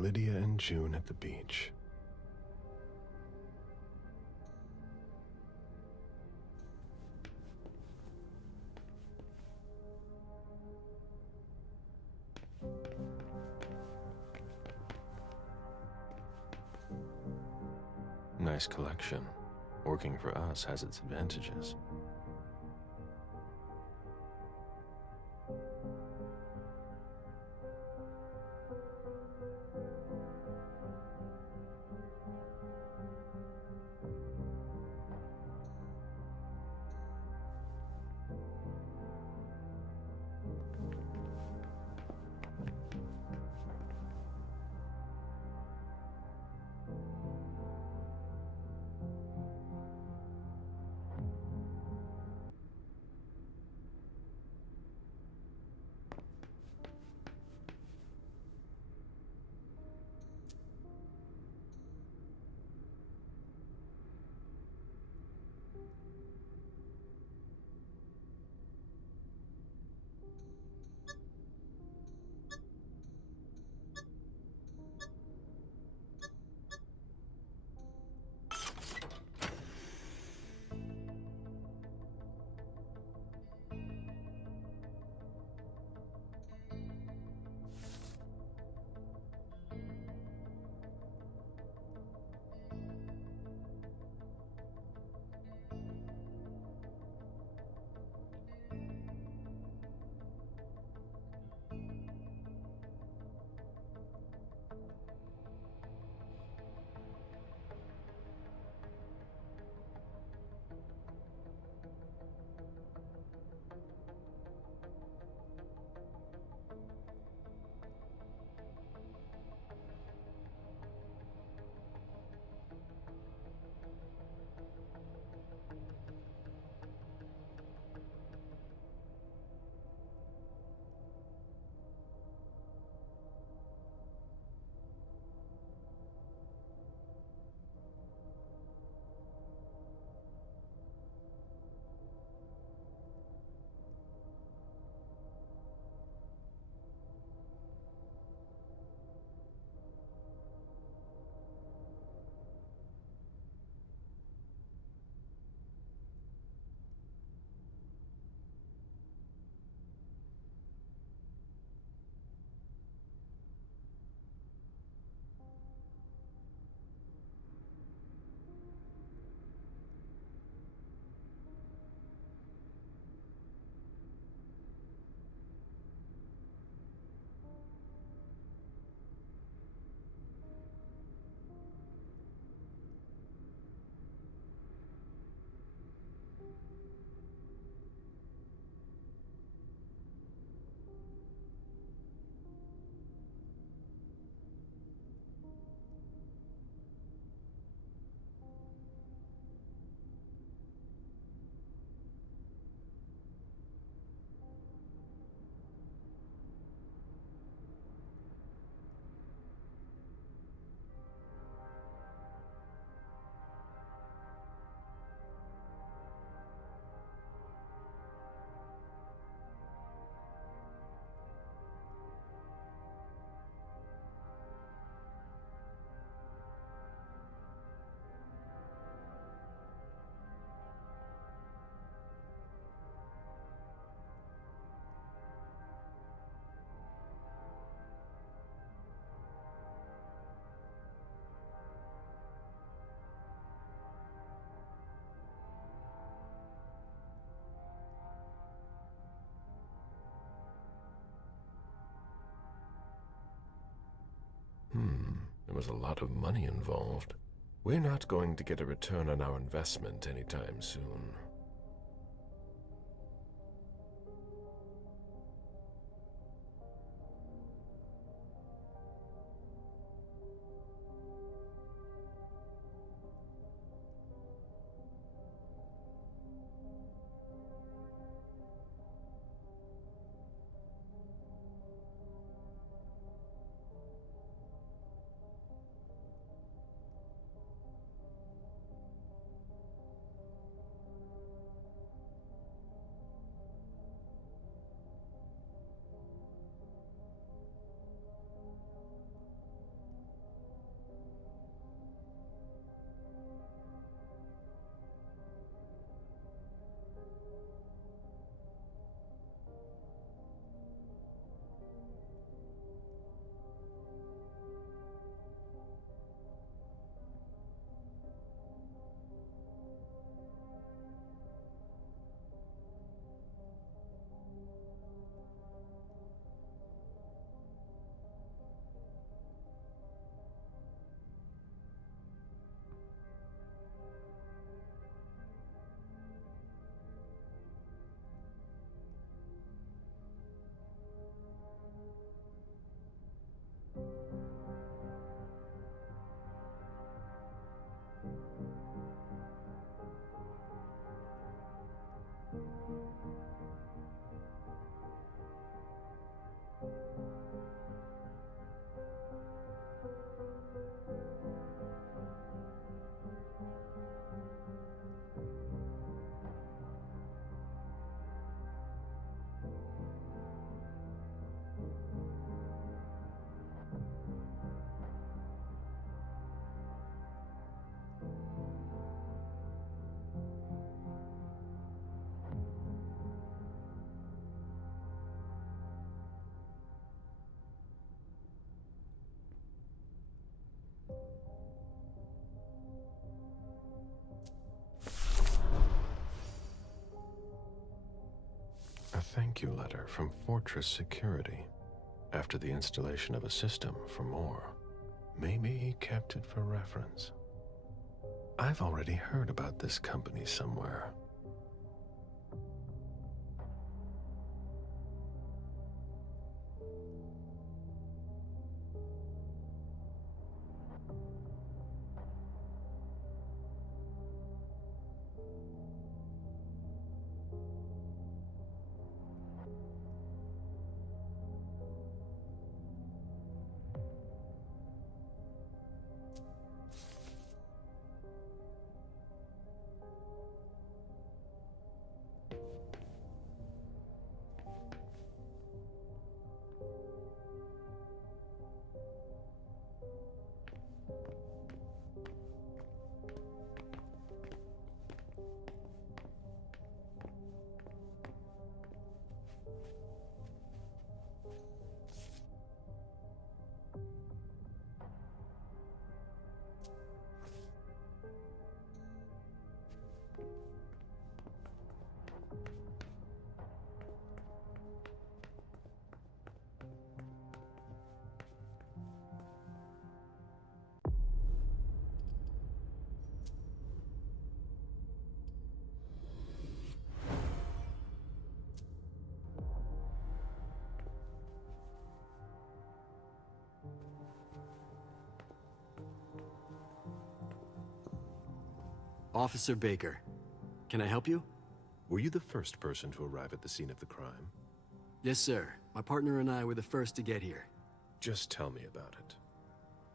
Lydia and June at the beach. Nice collection. Working for us has its advantages. There was a lot of money involved. We're not going to get a return on our investment anytime soon. A thank you letter from Fortress Security after the installation of a system for more. Maybe he kept it for reference. I've already heard about this company somewhere. Officer Baker, can I help you? Were you the first person to arrive at the scene of the crime? Yes, sir. My partner and I were the first to get here. Just tell me about it.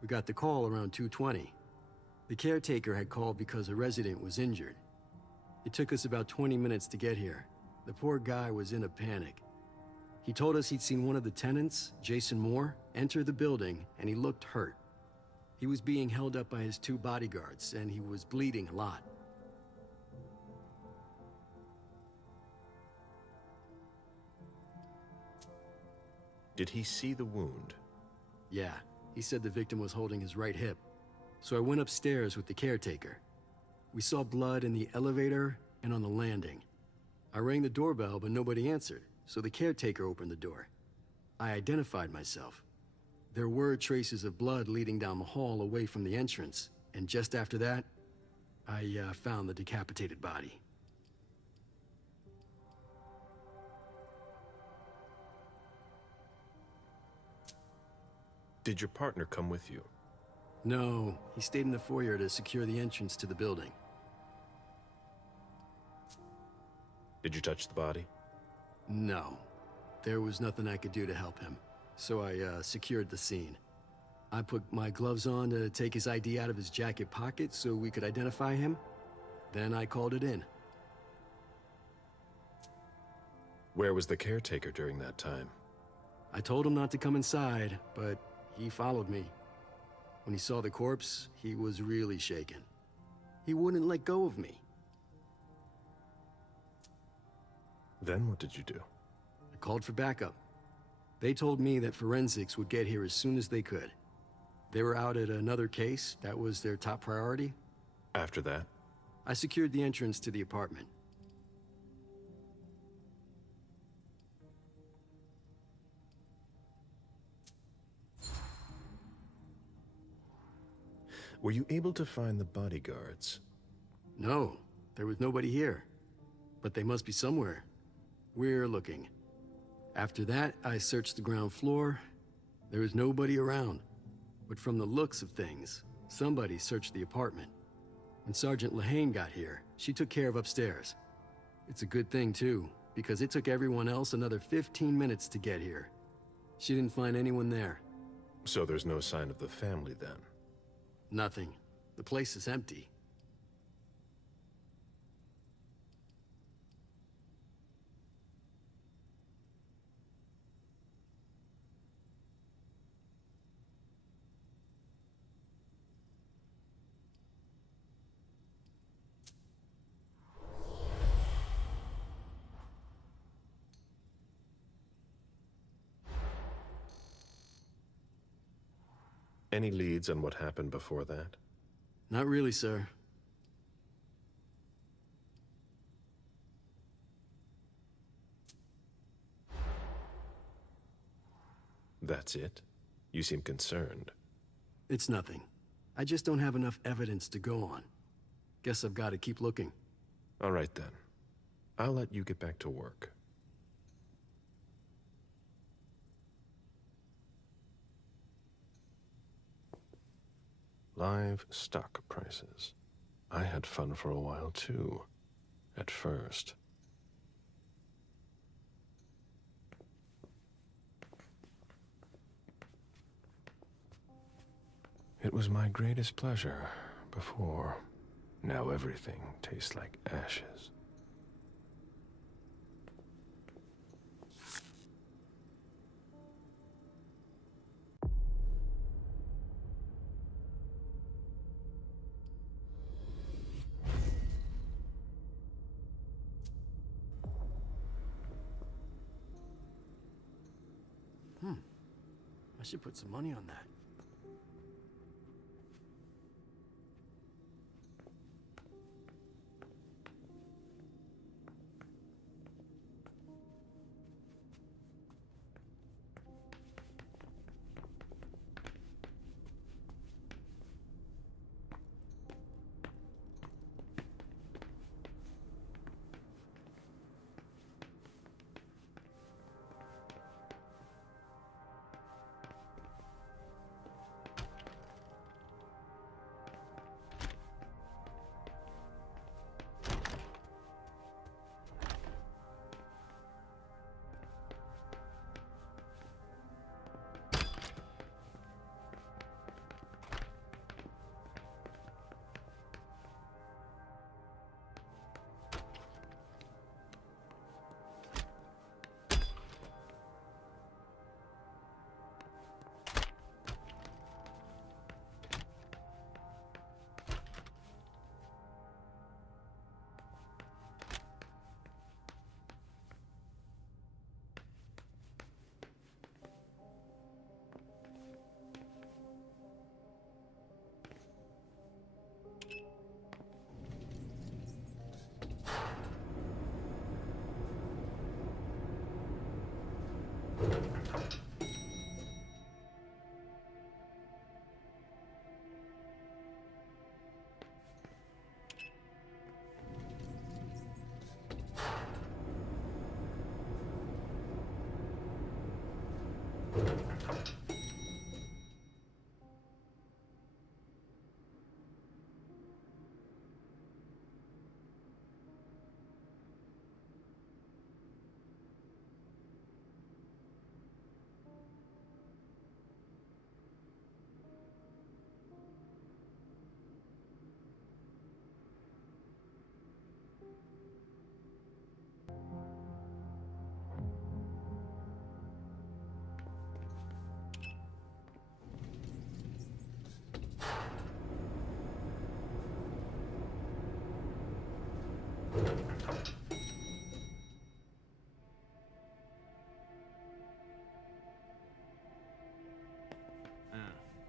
We got the call around 2:20. The caretaker had called because a resident was injured. It took us about 20 minutes to get here. The poor guy was in a panic. He told us he'd seen one of the tenants, Jason Moore, enter the building, and he looked hurt. He was being held up by his 2 bodyguards, and he was bleeding a lot. Did he see the wound? Yeah, he said the victim was holding his right hip. So I went upstairs with the caretaker. We saw blood in the elevator and on the landing. I rang the doorbell, but nobody answered, so the caretaker opened the door. I identified myself. There were traces of blood leading down the hall away from the entrance, and just after that, I found the decapitated body. Did your partner come with you? No, he stayed in the foyer to secure the entrance to the building. Did you touch the body? No. There was nothing I could do to help him, so I secured the scene. I put my gloves on to take his ID out of his jacket pocket so we could identify him. Then I called it in. Where was the caretaker during that time? I told him not to come inside, but he followed me. When he saw the corpse, he was really shaken. He wouldn't let go of me. Then what did you do? I called for backup. They told me that forensics would get here as soon as they could. They were out at another case. That was their top priority. After that? I secured the entrance to the apartment. Were you able to find the bodyguards? No, there was nobody here. But they must be somewhere. We're looking. After that, I searched the ground floor. There was nobody around. But from the looks of things, somebody searched the apartment. When Sergeant Lehane got here, she took care of upstairs. It's a good thing, too, because it took everyone else another 15 minutes to get here. She didn't find anyone there. So there's no sign of the family then? Nothing. The place is empty. Any leads on what happened before that? Not really, sir. That's it? You seem concerned. It's nothing. I just don't have enough evidence to go on. Guess I've got to keep looking. All right then. I'll let you get back to work. Live stock prices. I had fun for a while too, at first. It was my greatest pleasure before. Now everything tastes like ashes. I should put some money on that.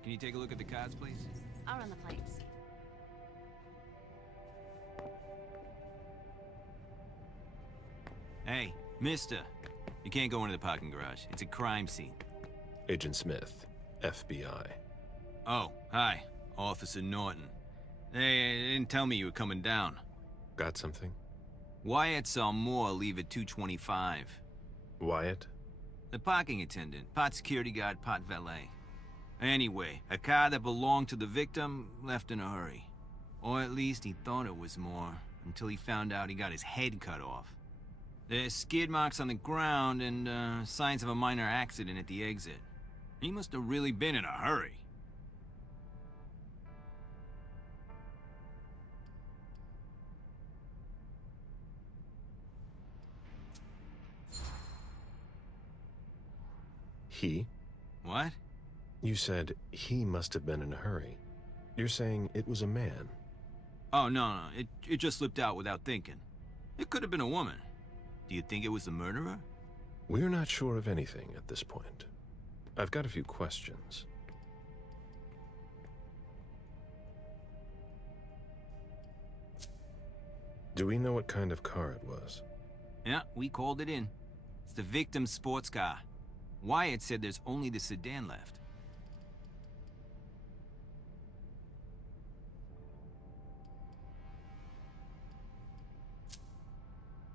Can you take a look at the cards, please? I'll run the plates. Hey, mister. You can't go into the parking garage. It's a crime scene. Agent Smith, FBI. Oh, hi. Officer Norton. They didn't tell me you were coming down. Got something? Wyatt saw Moore leave at 2:25. Wyatt? The parking attendant, part security guard, part valet. Anyway, a car that belonged to the victim left in a hurry. Or at least he thought it was Moore, until he found out he got his head cut off. There's skid marks on the ground and signs of a minor accident at the exit. He must have really been in a hurry. He? What? You said he must have been in a hurry. You're saying it was a man? Oh, no. It just slipped out without thinking. It could have been a woman. Do you think it was the murderer? We're not sure of anything at this point. I've got a few questions. Do we know what kind of car it was? Yeah, we called it in. It's the victim's sports car. Wyatt said there's only the sedan left.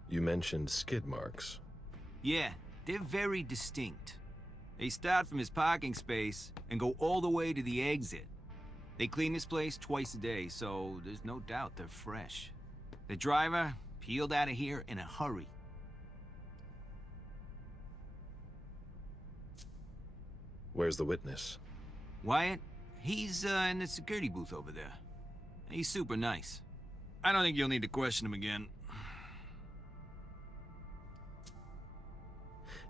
You mentioned skid marks. Yeah, they're very distinct. They start from his parking space and go all the way to the exit. They clean this place twice a day, so there's no doubt they're fresh. The driver peeled out of here in a hurry. Where's the witness? Wyatt? He's in the security booth over there. He's super nice. I don't think you'll need to question him again.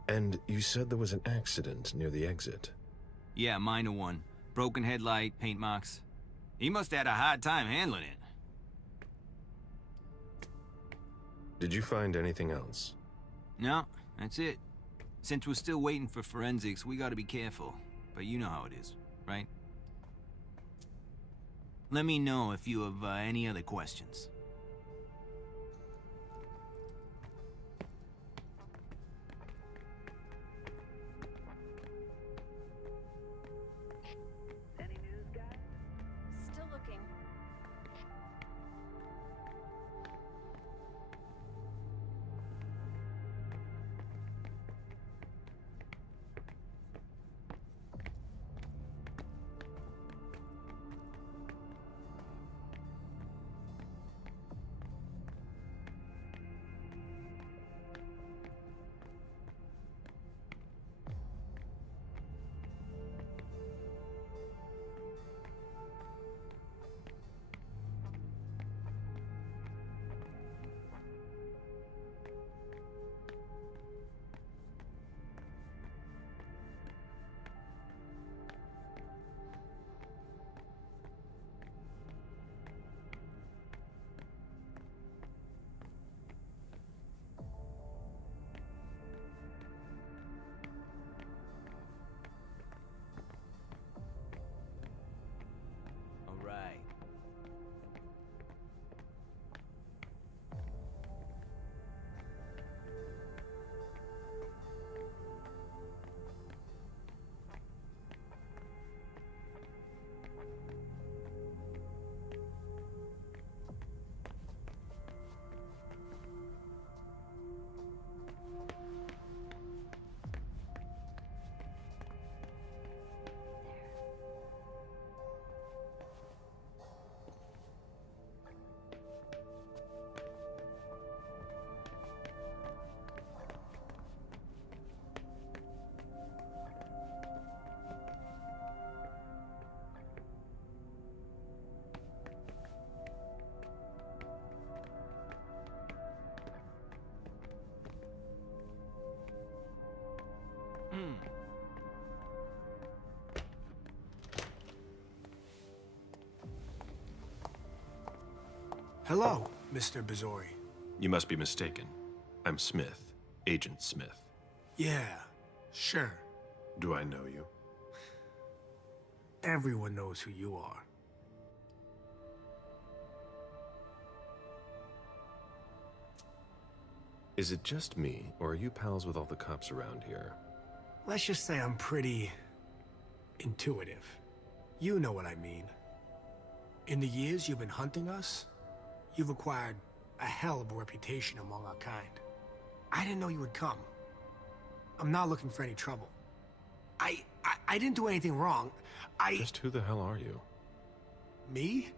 And you said there was an accident near the exit. Yeah, minor one. Broken headlight, paint marks. He must have had a hard time handling it. Did you find anything else? No, that's it. Since we're still waiting for forensics, we gotta be careful. But you know how it is, right? Let me know if you have any other questions. Still looking. Hello, Mr. Bizori. You must be mistaken. I'm Smith, Agent Smith. Yeah, sure. Do I know you? Everyone knows who you are. Is it just me, or are you pals with all the cops around here? Let's just say I'm pretty intuitive. You know what I mean. In the years you've been hunting us, you've acquired a hell of a reputation among our kind. I didn't know you would come. I'm not looking for any trouble. I didn't do anything wrong. Just who the hell are you? Me?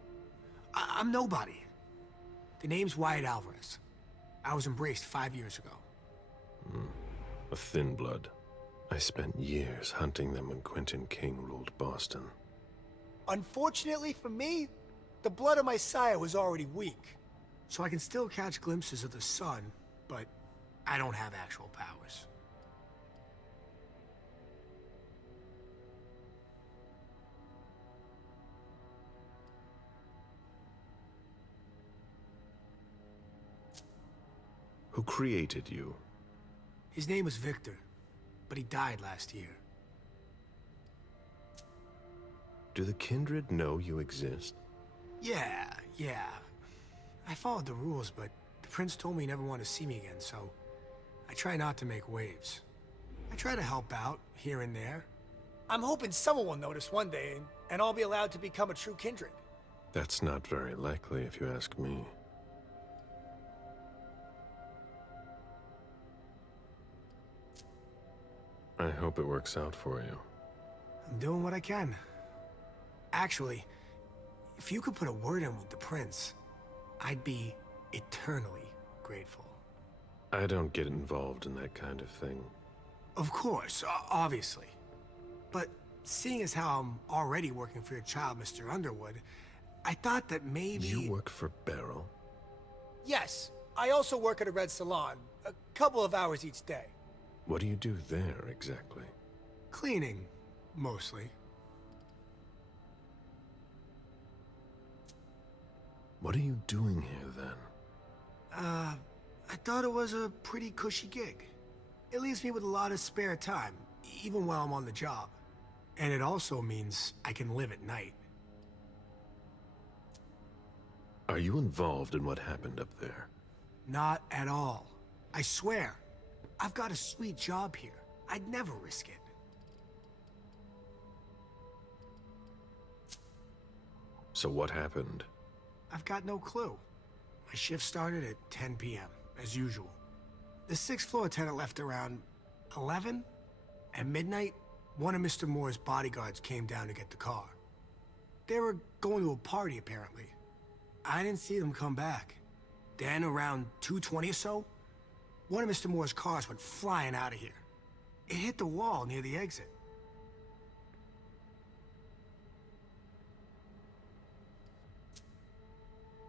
I'm nobody. The name's Wyatt Alvarez. I was embraced 5 years ago. A thin blood. I spent years hunting them when Quentin King ruled Boston. Unfortunately for me, the blood of my sire was already weak. So I can still catch glimpses of the sun, but I don't have actual powers. Who created you? His name was Victor, but he died last year. Do the kindred know you exist? Yeah. I followed the rules, but the prince told me he never wanted to see me again, so I try not to make waves. I try to help out, here and there. I'm hoping someone will notice one day, and I'll be allowed to become a true kindred. That's not very likely, if you ask me. I hope it works out for you. I'm doing what I can. Actually, if you could put a word in with the prince, I'd be eternally grateful. I don't get involved in that kind of thing. Of course, obviously. But seeing as how I'm already working for your child, Mr. Underwood, I thought that maybe... You work for Beryl? Yes. I also work at a red salon, a couple of hours each day. What do you do there, exactly? Cleaning, mostly. What are you doing here, then? I thought it was a pretty cushy gig. It leaves me with a lot of spare time, even while I'm on the job. And it also means I can live at night. Are you involved in what happened up there? Not at all. I swear. I've got a sweet job here. I'd never risk it. So what happened? I've got no clue. My shift started at 10 p.m., as usual. The sixth floor tenant left around 11. At midnight, one of Mr. Moore's bodyguards came down to get the car. They were going to a party, apparently. I didn't see them come back. Then, around 2:20 or so, one of Mr. Moore's cars went flying out of here. It hit the wall near the exit.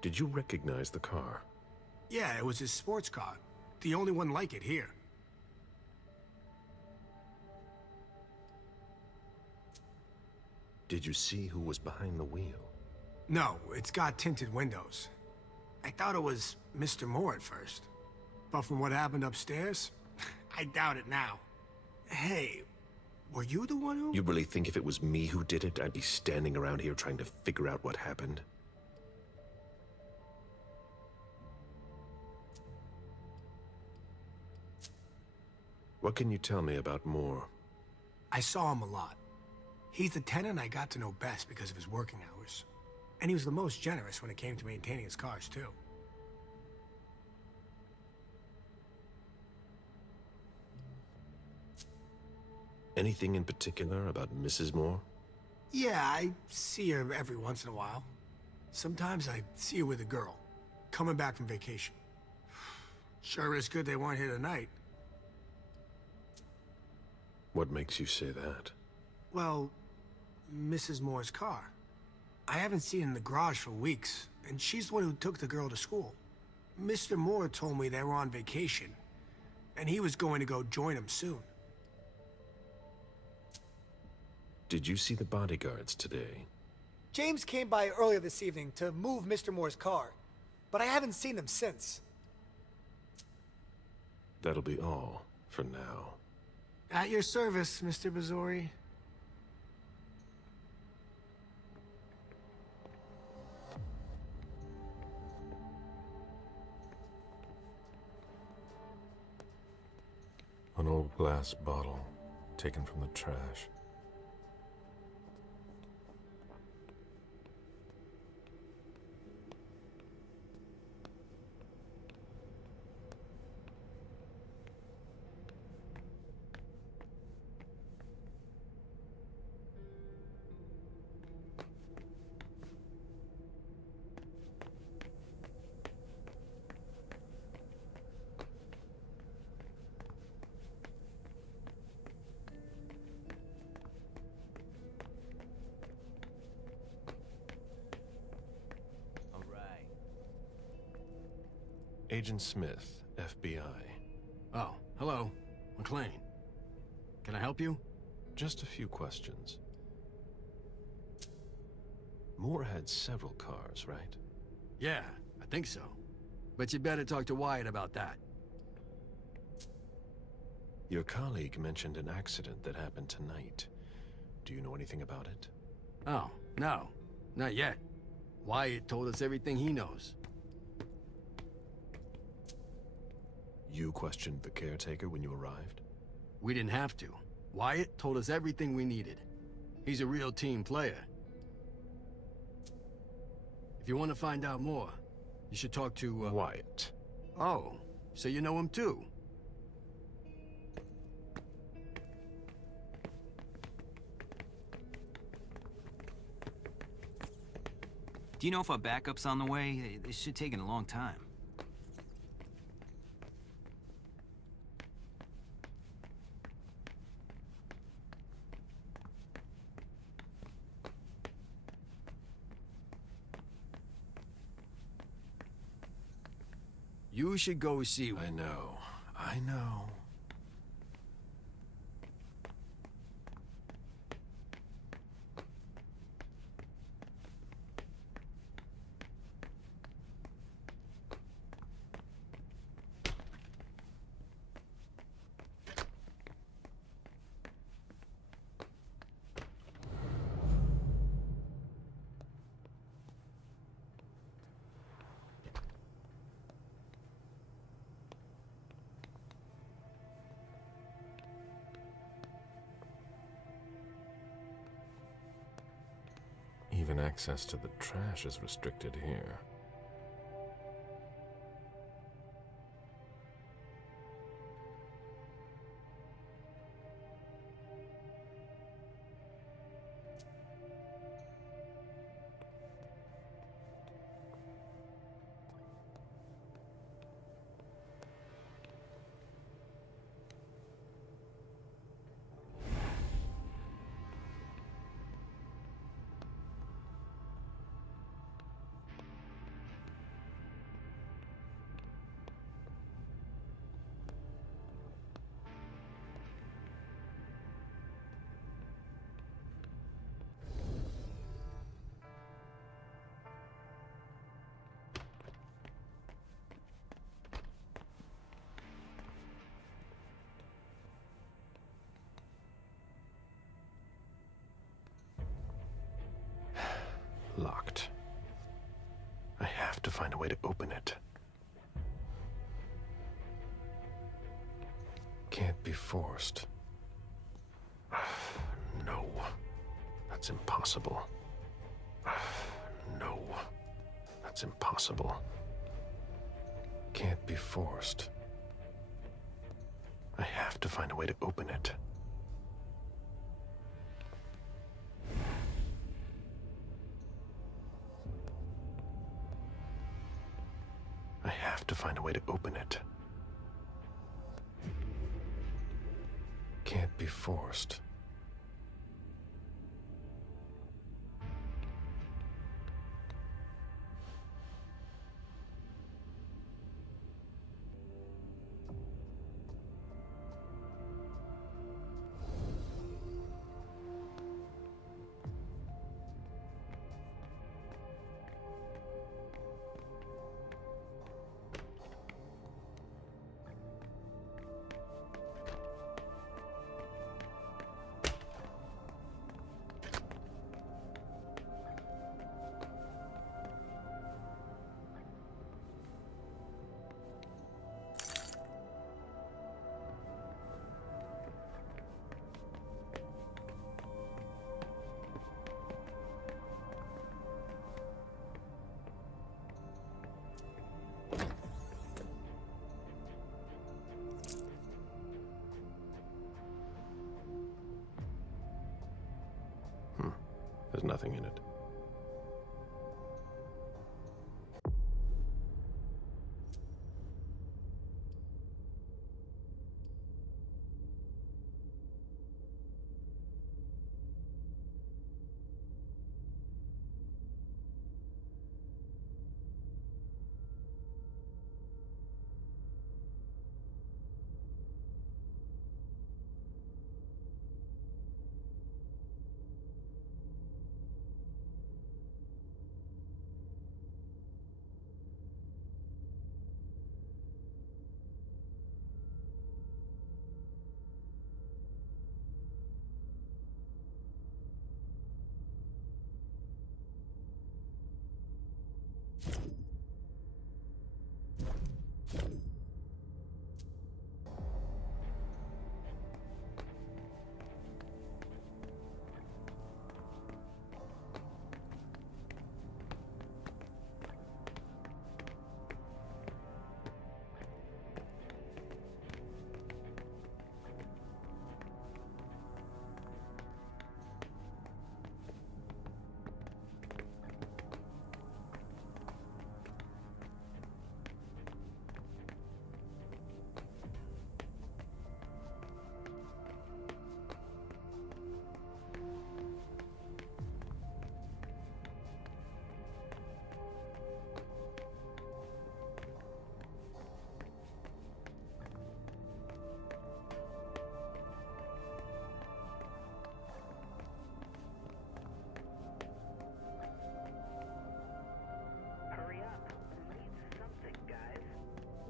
Did you recognize the car? Yeah, it was his sports car. The only one like it here. Did you see who was behind the wheel? No, it's got tinted windows. I thought it was Mr. Moore at first. But from what happened upstairs, I doubt it now. Hey, were you the one who... You really think if it was me who did it, I'd be standing around here trying to figure out what happened? What can you tell me about Moore? I saw him a lot. He's the tenant I got to know best because of his working hours. And he was the most generous when it came to maintaining his cars, too. Anything in particular about Mrs. Moore? Yeah, I see her every once in a while. Sometimes I see her with a girl, coming back from vacation. Sure is good they weren't here tonight. What makes you say that? Well, Mrs. Moore's car. I haven't seen her in the garage for weeks, and she's the one who took the girl to school. Mr. Moore told me they were on vacation, and he was going to go join them soon. Did you see the bodyguards today? James came by earlier this evening to move Mr. Moore's car. but I haven't seen him since. That'll be all for now. At your service, Mr. Bazori. An old glass bottle taken from the trash. Agent Smith, FBI. Oh, hello. McLean. Can I help you? Just a few questions. Moore had several cars, right? Yeah, I think so. But you better talk to Wyatt about that. Your colleague mentioned an accident that happened tonight. Do you know anything about it? Oh, no. Not yet. Wyatt told us everything he knows. You questioned the caretaker when you arrived? We didn't have to. Wyatt told us everything we needed. He's a real team player. If you want to find out more, you should talk to, Wyatt. Oh, so you know him too? Do you know if our backup's on the way? This should take a long time. You should go see... I know. Even access to the trash is restricted here. Locked. I have to find a way to open it. Can't be forced. No. That's impossible. No. That's impossible. Can't be forced. I have to find a way to open it. I have to find a way to open it. Can't be forced. There's nothing in it.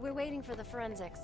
We're waiting for the forensics.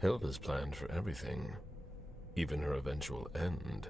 Hilda's planned for everything, even her eventual end.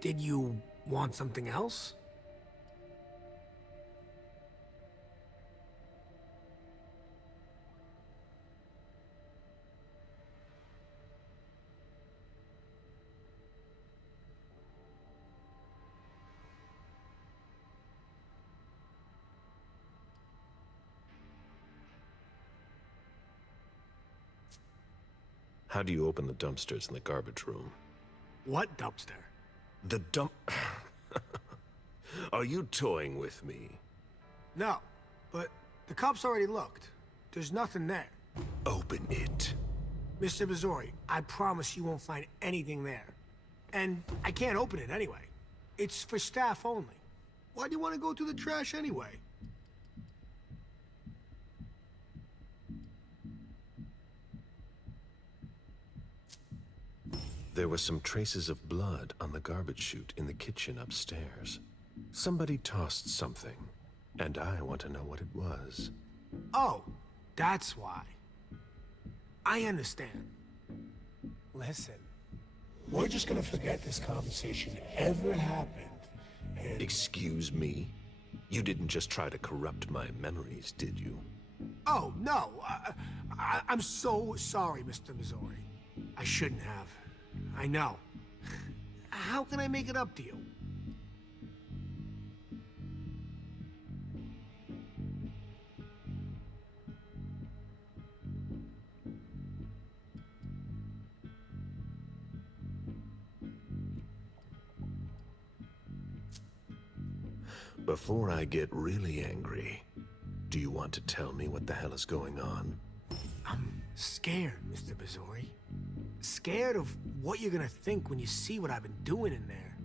Did you want something else? How do you open the dumpsters in the garbage room? What dumpster? The dump... Are you toying with me? No, but the cops already looked. There's nothing there. Open it. Mr. Missouri, I promise you won't find anything there. And I can't open it anyway. It's for staff only. Why do you want to go through the trash anyway? There were some traces of blood on the garbage chute in the kitchen upstairs. Somebody tossed something, and I want to know what it was. Oh, that's why. I understand. Listen, we're just gonna forget this conversation ever happened, and... Excuse me? You didn't just try to corrupt my memories, did you? Oh, no. I'm so sorry, Mr. Missouri. I shouldn't have. I know. How can I make it up to you? Before I get really angry, do you want to tell me what the hell is going on? I'm scared, Mr. Missouri. Scared of what you're gonna think when you see what I've been doing in there.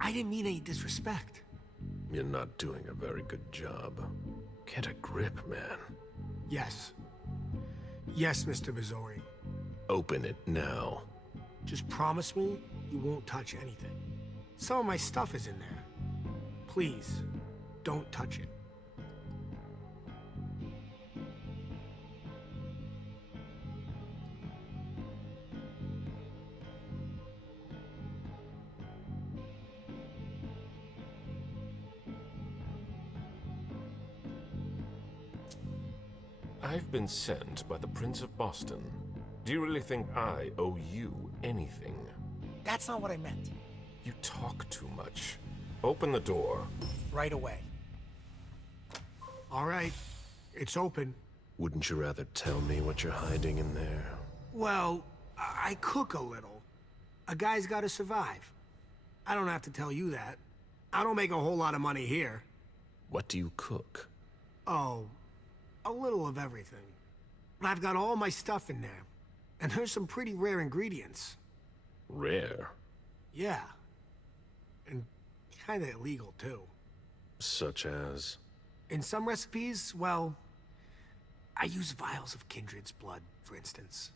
I didn't mean any disrespect. You're not doing a very good job. Get a grip, man. Yes. Yes, Mr. Missouri. Open it now. Just promise me you won't touch anything. Some of my stuff is in there. Please, don't touch it. I've been sent by the Prince of Boston. Do you really think I owe you anything? That's not what I meant. You talk too much. Open the door. Right away. All right, it's open. Wouldn't you rather tell me what you're hiding in there? Well, I cook a little. A guy's gotta survive. I don't have to tell you that. I don't make a whole lot of money here. What do you cook? Oh, a little of everything. But I've got all my stuff in there. And there's some pretty rare ingredients. Rare? Yeah. And kinda illegal, too. Such as? In some recipes, well, I use vials of kindred's blood, for instance.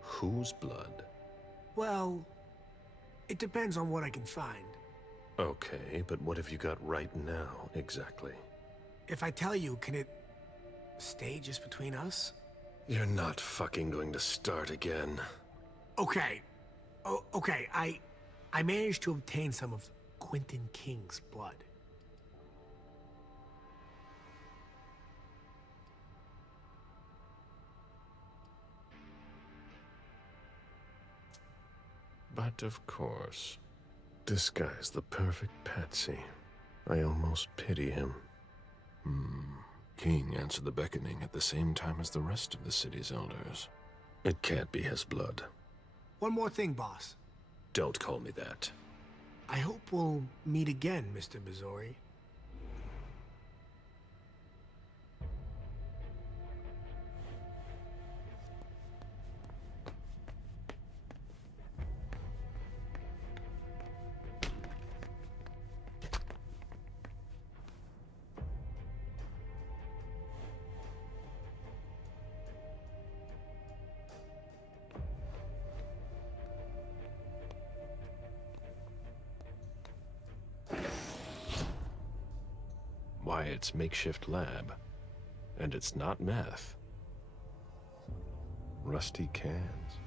Whose blood? Well, it depends on what I can find. Okay, but what have you got right now, exactly? If I tell you, can it stay just between us? You're not fucking going to start again. Okay. Okay, I managed to obtain some of Quentin King's blood. But of course, this guy's the perfect patsy. I almost pity him. King answered the beckoning at the same time as the rest of the city's elders. It can't be his blood. One more thing, boss. Don't call me that. I hope we'll meet again, Mr. Missouri. Wyatt's makeshift lab. And it's not meth. Rusty cans.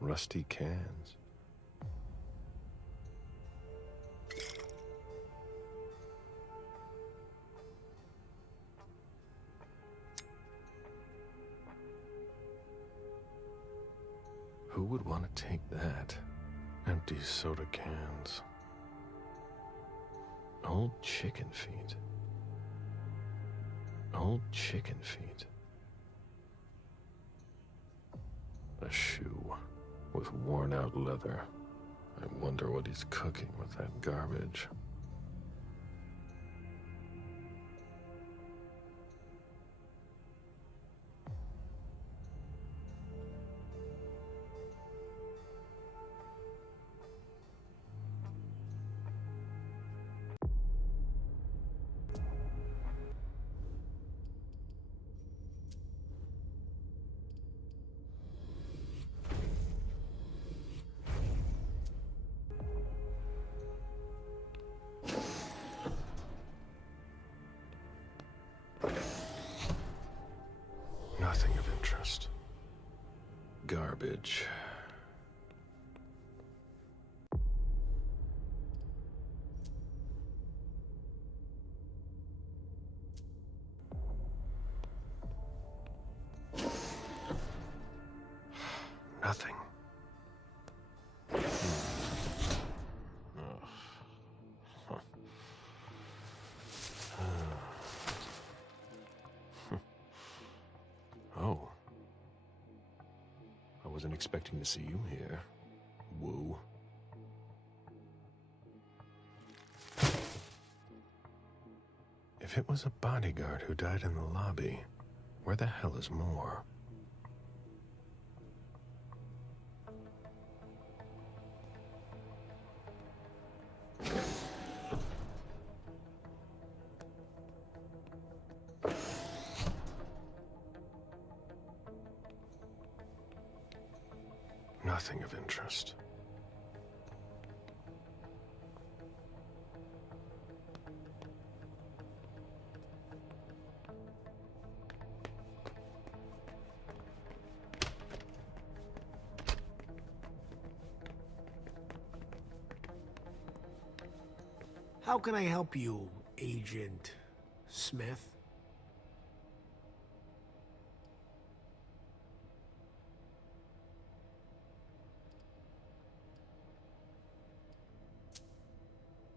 Rusty cans. Who would want to take that? Empty soda cans. Old chicken feet. Old chicken feet. A shoe with worn-out leather. I wonder what he's cooking with that garbage. Nothing of interest. Garbage. Nothing. Oh. I wasn't expecting to see you here. Woo. If it was a bodyguard who died in the lobby, where the hell is Moore? nothing of interest. How can I help you, Agent Smith?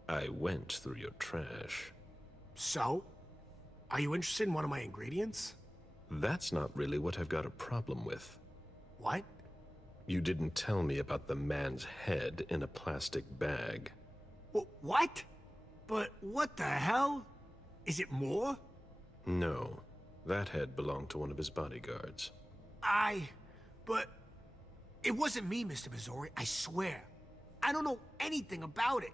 I went through your trash. So? Are you interested in one of my ingredients? That's not really what I've got a problem with. What? You didn't tell me about the man's head in a plastic bag. What? But what the hell? Is it more? No. That head belonged to one of his bodyguards. But... It wasn't me, Mr. Missouri, I swear. I don't know anything about it.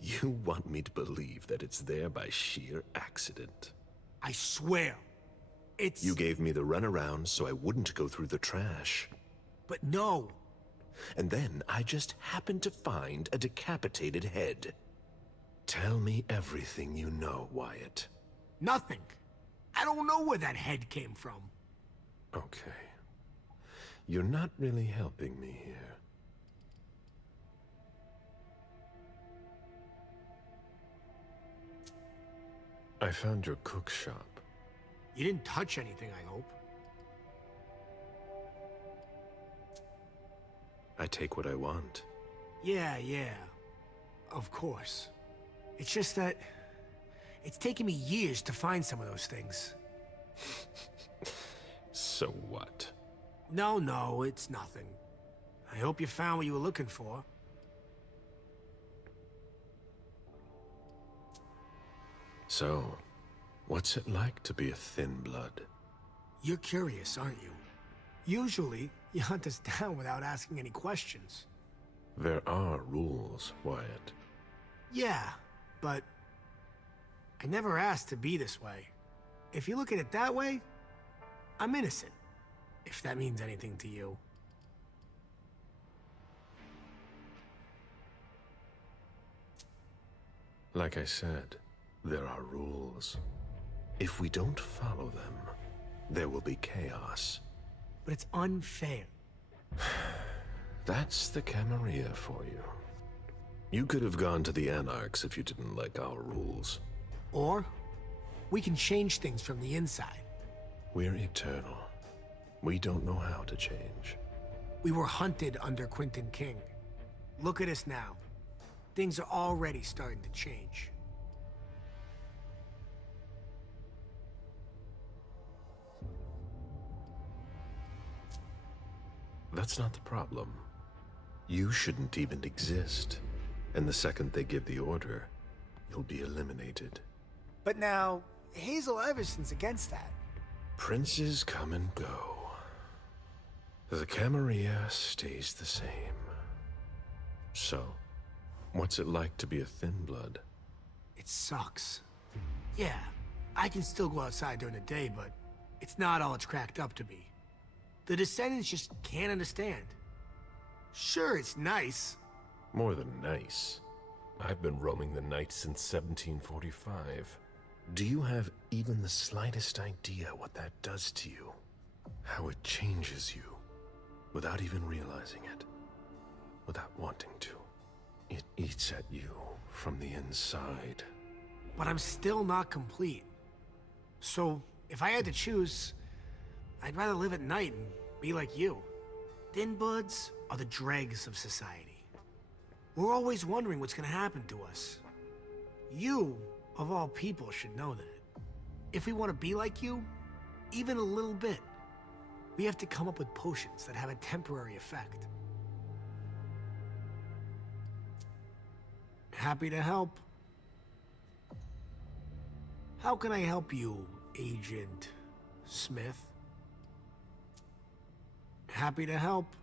You want me to believe that it's there by sheer accident? I swear. It's... You gave me the runaround so I wouldn't go through the trash. But no. And then I just happened to find a decapitated head. Tell me everything you know, Wyatt. Nothing. I don't know where that head came from. Okay. You're not really helping me here. I found your cook shop. You didn't touch anything, I hope. I take what I want. Yeah. Of course. It's just that... It's taken me years to find some of those things. So what? No, it's nothing. I hope you found what you were looking for. So, what's it like to be a thin blood? You're curious, aren't you? Usually, you hunt us down without asking any questions. There are rules, Wyatt. Yeah, but... I never asked to be this way. If you look at it that way, I'm innocent. If that means anything to you. Like I said, there are rules. If we don't follow them, there will be chaos. But it's unfair. That's the Camarilla for you. You could have gone to the Anarchs if you didn't like our rules. Or, we can change things from the inside. We're eternal. We don't know how to change. We were hunted under Quentin King. Look at us now. Things are already starting to change. That's not the problem. You shouldn't even exist. And the second they give the order, you'll be eliminated. But now, Hazel Everson's against that. Princes come and go. The Camarilla stays the same. So, what's it like to be a thin blood? It sucks. Yeah, I can still go outside during the day, but it's not all it's cracked up to be. The descendants just can't understand. Sure, it's nice. More than nice. I've been roaming the night since 1745. Do you have even the slightest idea what that does to you? How it changes you, without even realizing it, without wanting to. It eats at you from the inside. But I'm still not complete. So, if I had to choose, I'd rather live at night and be like you. Thin bloods are the dregs of society. We're always wondering what's gonna happen to us. You, of all people, should know that. If we want to be like you, even a little bit, we have to come up with potions that have a temporary effect. Happy to help. How can I help you, Agent Smith? Happy to help.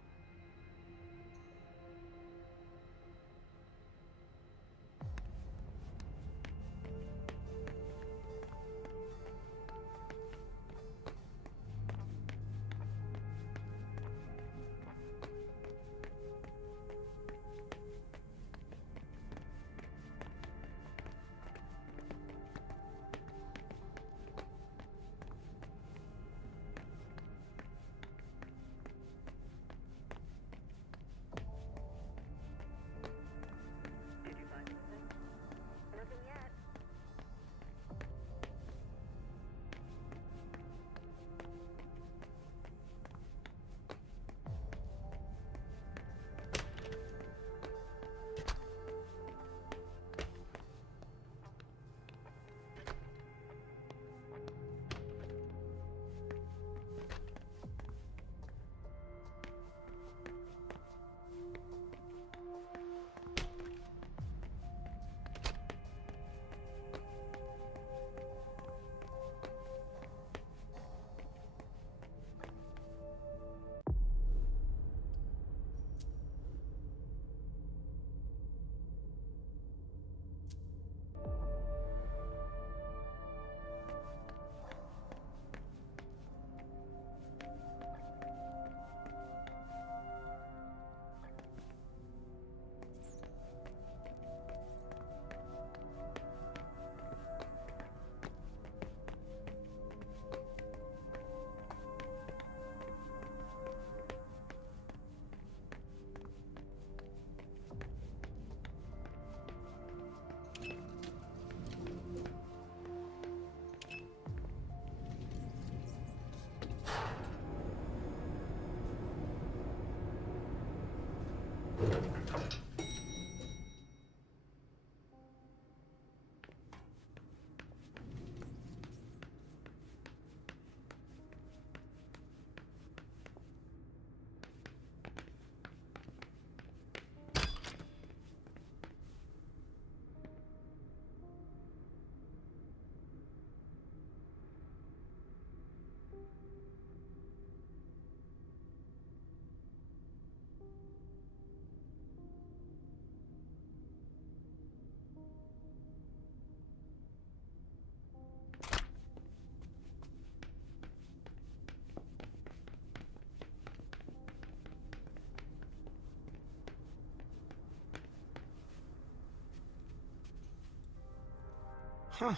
Huh.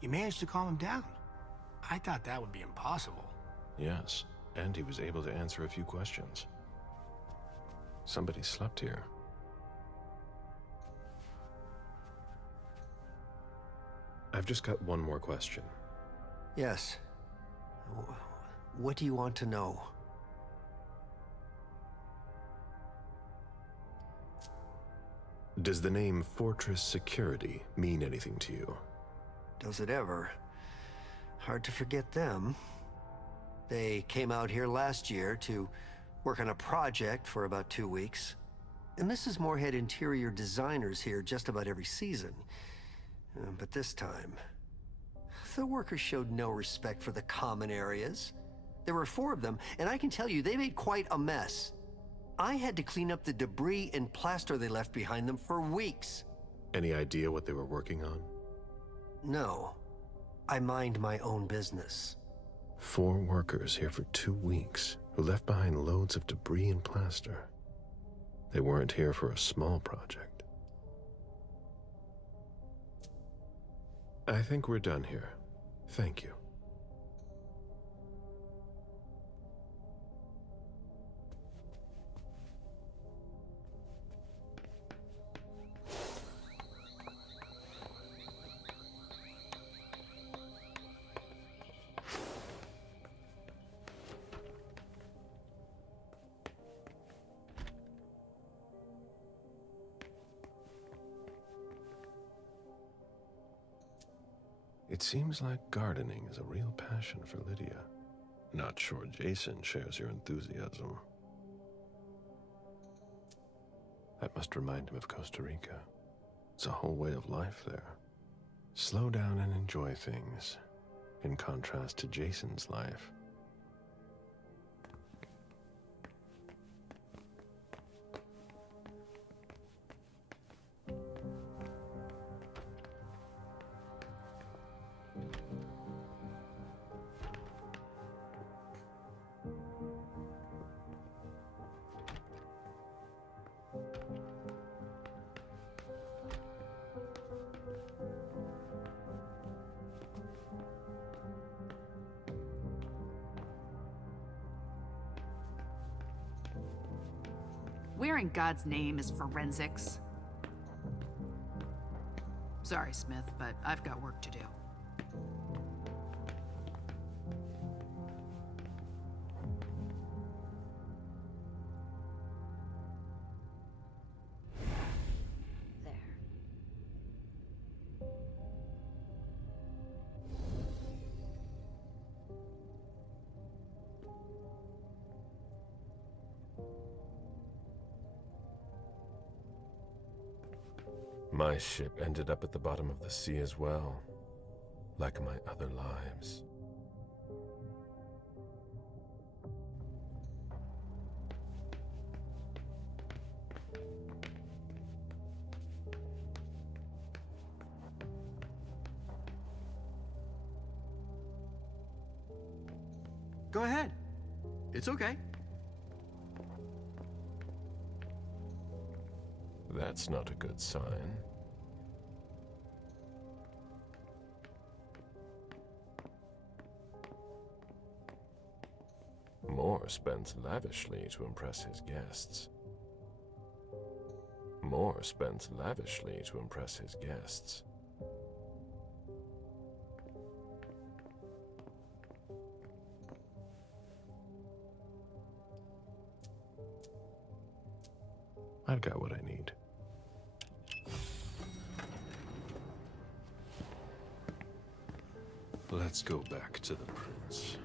You managed to calm him down. I thought that would be impossible. Yes, and he was able to answer a few questions. Somebody slept here. I've just got one more question. Yes. What do you want to know? Does the name Fortress Security mean anything to you? Does it ever? Hard to forget them. They came out here last year to work on a project for about 2 weeks. And Mrs. Moore had interior designers here just about every season. But this time, the workers showed no respect for the common areas. There were 4 of them, and I can tell you, they made quite a mess. I had to clean up the debris and plaster they left behind them for weeks. Any idea what they were working on? No. I mind my own business. 4 workers here for 2 weeks who left behind loads of debris and plaster. They weren't here for a small project. I think we're done here. Thank you. It seems like gardening is a real passion for Lydia. Not sure Jason shares your enthusiasm. That must remind him of Costa Rica. It's a whole way of life there. Slow down and enjoy things, in contrast to Jason's life. Where in God's name is forensics? Sorry, Smith, but I've got work to do. There. My ship ended up at the bottom of the sea as well, like my other lives. Go ahead. It's okay. That's not a good sign. Moore spends lavishly to impress his guests. Moore spends lavishly to impress his guests. I've got what I need. Let's go back to the prince.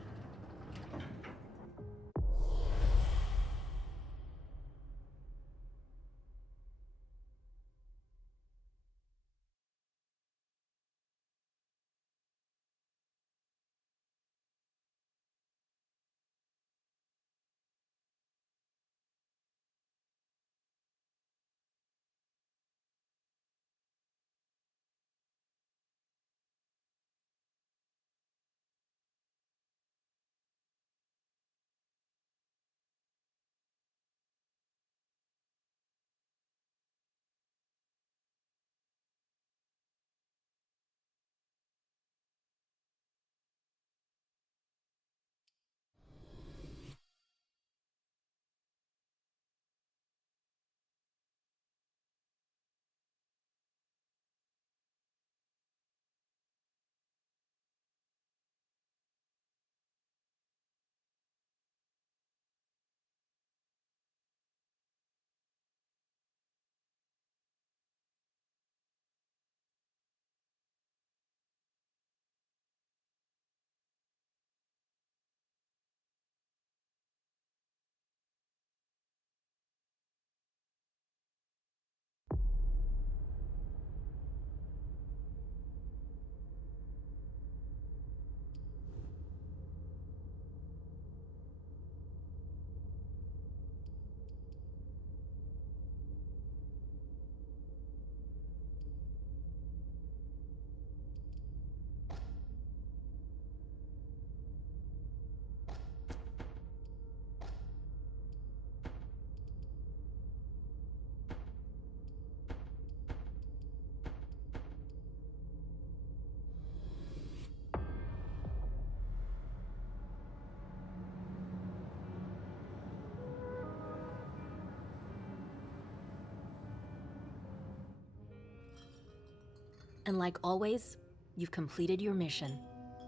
And like always, you've completed your mission.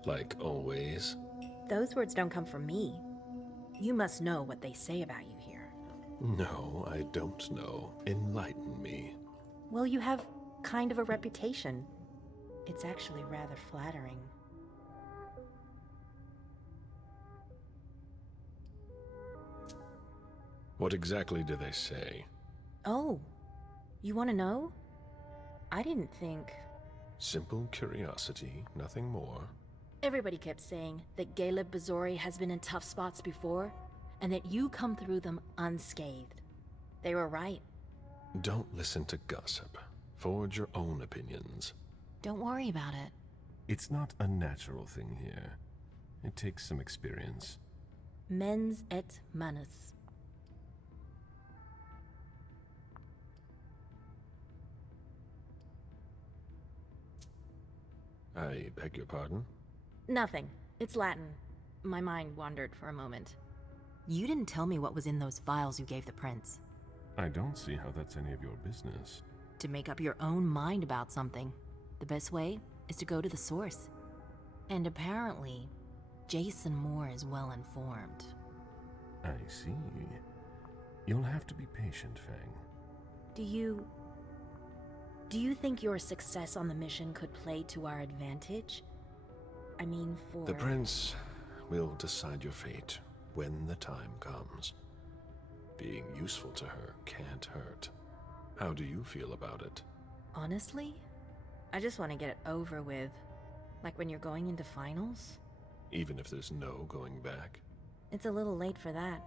Like always. Those words don't come from me. You must know what they say about you here. No, I don't know. Enlighten me. Well, you have kind of a reputation. It's actually rather flattering. What exactly do they say? Oh, you want to know? I didn't think... Simple curiosity, nothing more. Everybody kept saying that Caleb Bazori has been in tough spots before, and that you come through them unscathed. They were right. Don't listen to gossip. Forge your own opinions. Don't worry about it. It's not a natural thing here. It takes some experience. Mens et manus. I beg your pardon? Nothing. It's Latin. My mind wandered for a moment. You didn't tell me what was in those files you gave the prince. I don't see how that's any of your business. To make up your own mind about something, the best way is to go to the source. And apparently, Jason Moore is well informed. I see. You'll have to be patient, Fang. Do you think your success on the mission could play to our advantage? I mean, for... The prince will decide your fate when the time comes. Being useful to her can't hurt. How do you feel about it? Honestly, I just want to get it over with. Like when you're going into finals. Even if there's no going back? It's a little late for that,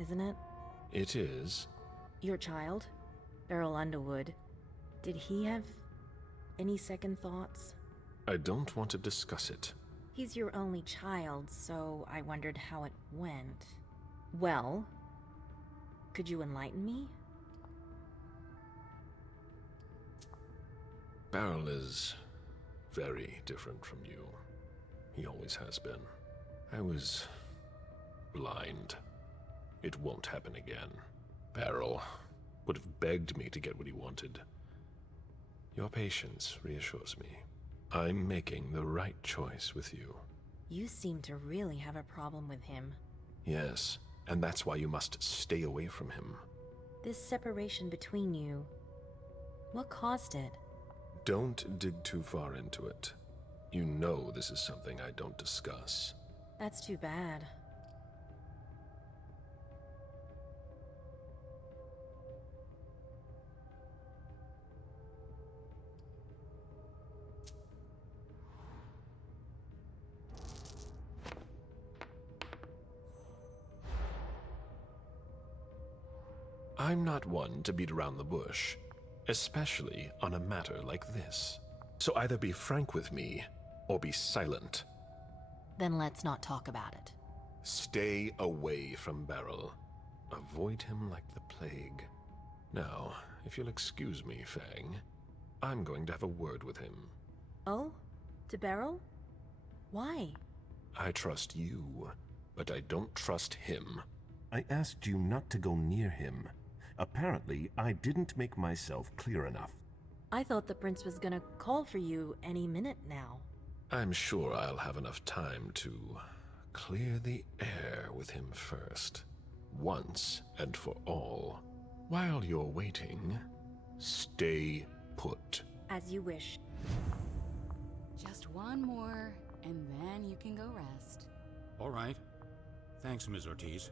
isn't it? It is. Your child, Beryl Underwood, did he have any second thoughts? I don't want to discuss it. He's your only child, so I wondered how it went. Well, could you enlighten me? Beryl is very different from you. He always has been. I was blind. It won't happen again. Beryl would have begged me to get what he wanted. Your patience reassures me. I'm making the right choice with you. You seem to really have a problem with him. Yes, and that's why you must stay away from him. This separation between you, what caused it? Don't dig too far into it. You know this is something I don't discuss. That's too bad. I'm not one to beat around the bush, especially on a matter like this. So either be frank with me, or be silent. Then let's not talk about it. Stay away from Beryl. Avoid him like the plague. Now, if you'll excuse me, Fang, I'm going to have a word with him. Oh? To Beryl? Why? I trust you, but I don't trust him. I asked you not to go near him. Apparently, I didn't make myself clear enough. I thought the prince was gonna call for you any minute now. I'm sure I'll have enough time to clear the air with him first. Once and for all. While you're waiting, stay put. As you wish. Just one more, and then you can go rest. All right. Thanks, Ms. Ortiz.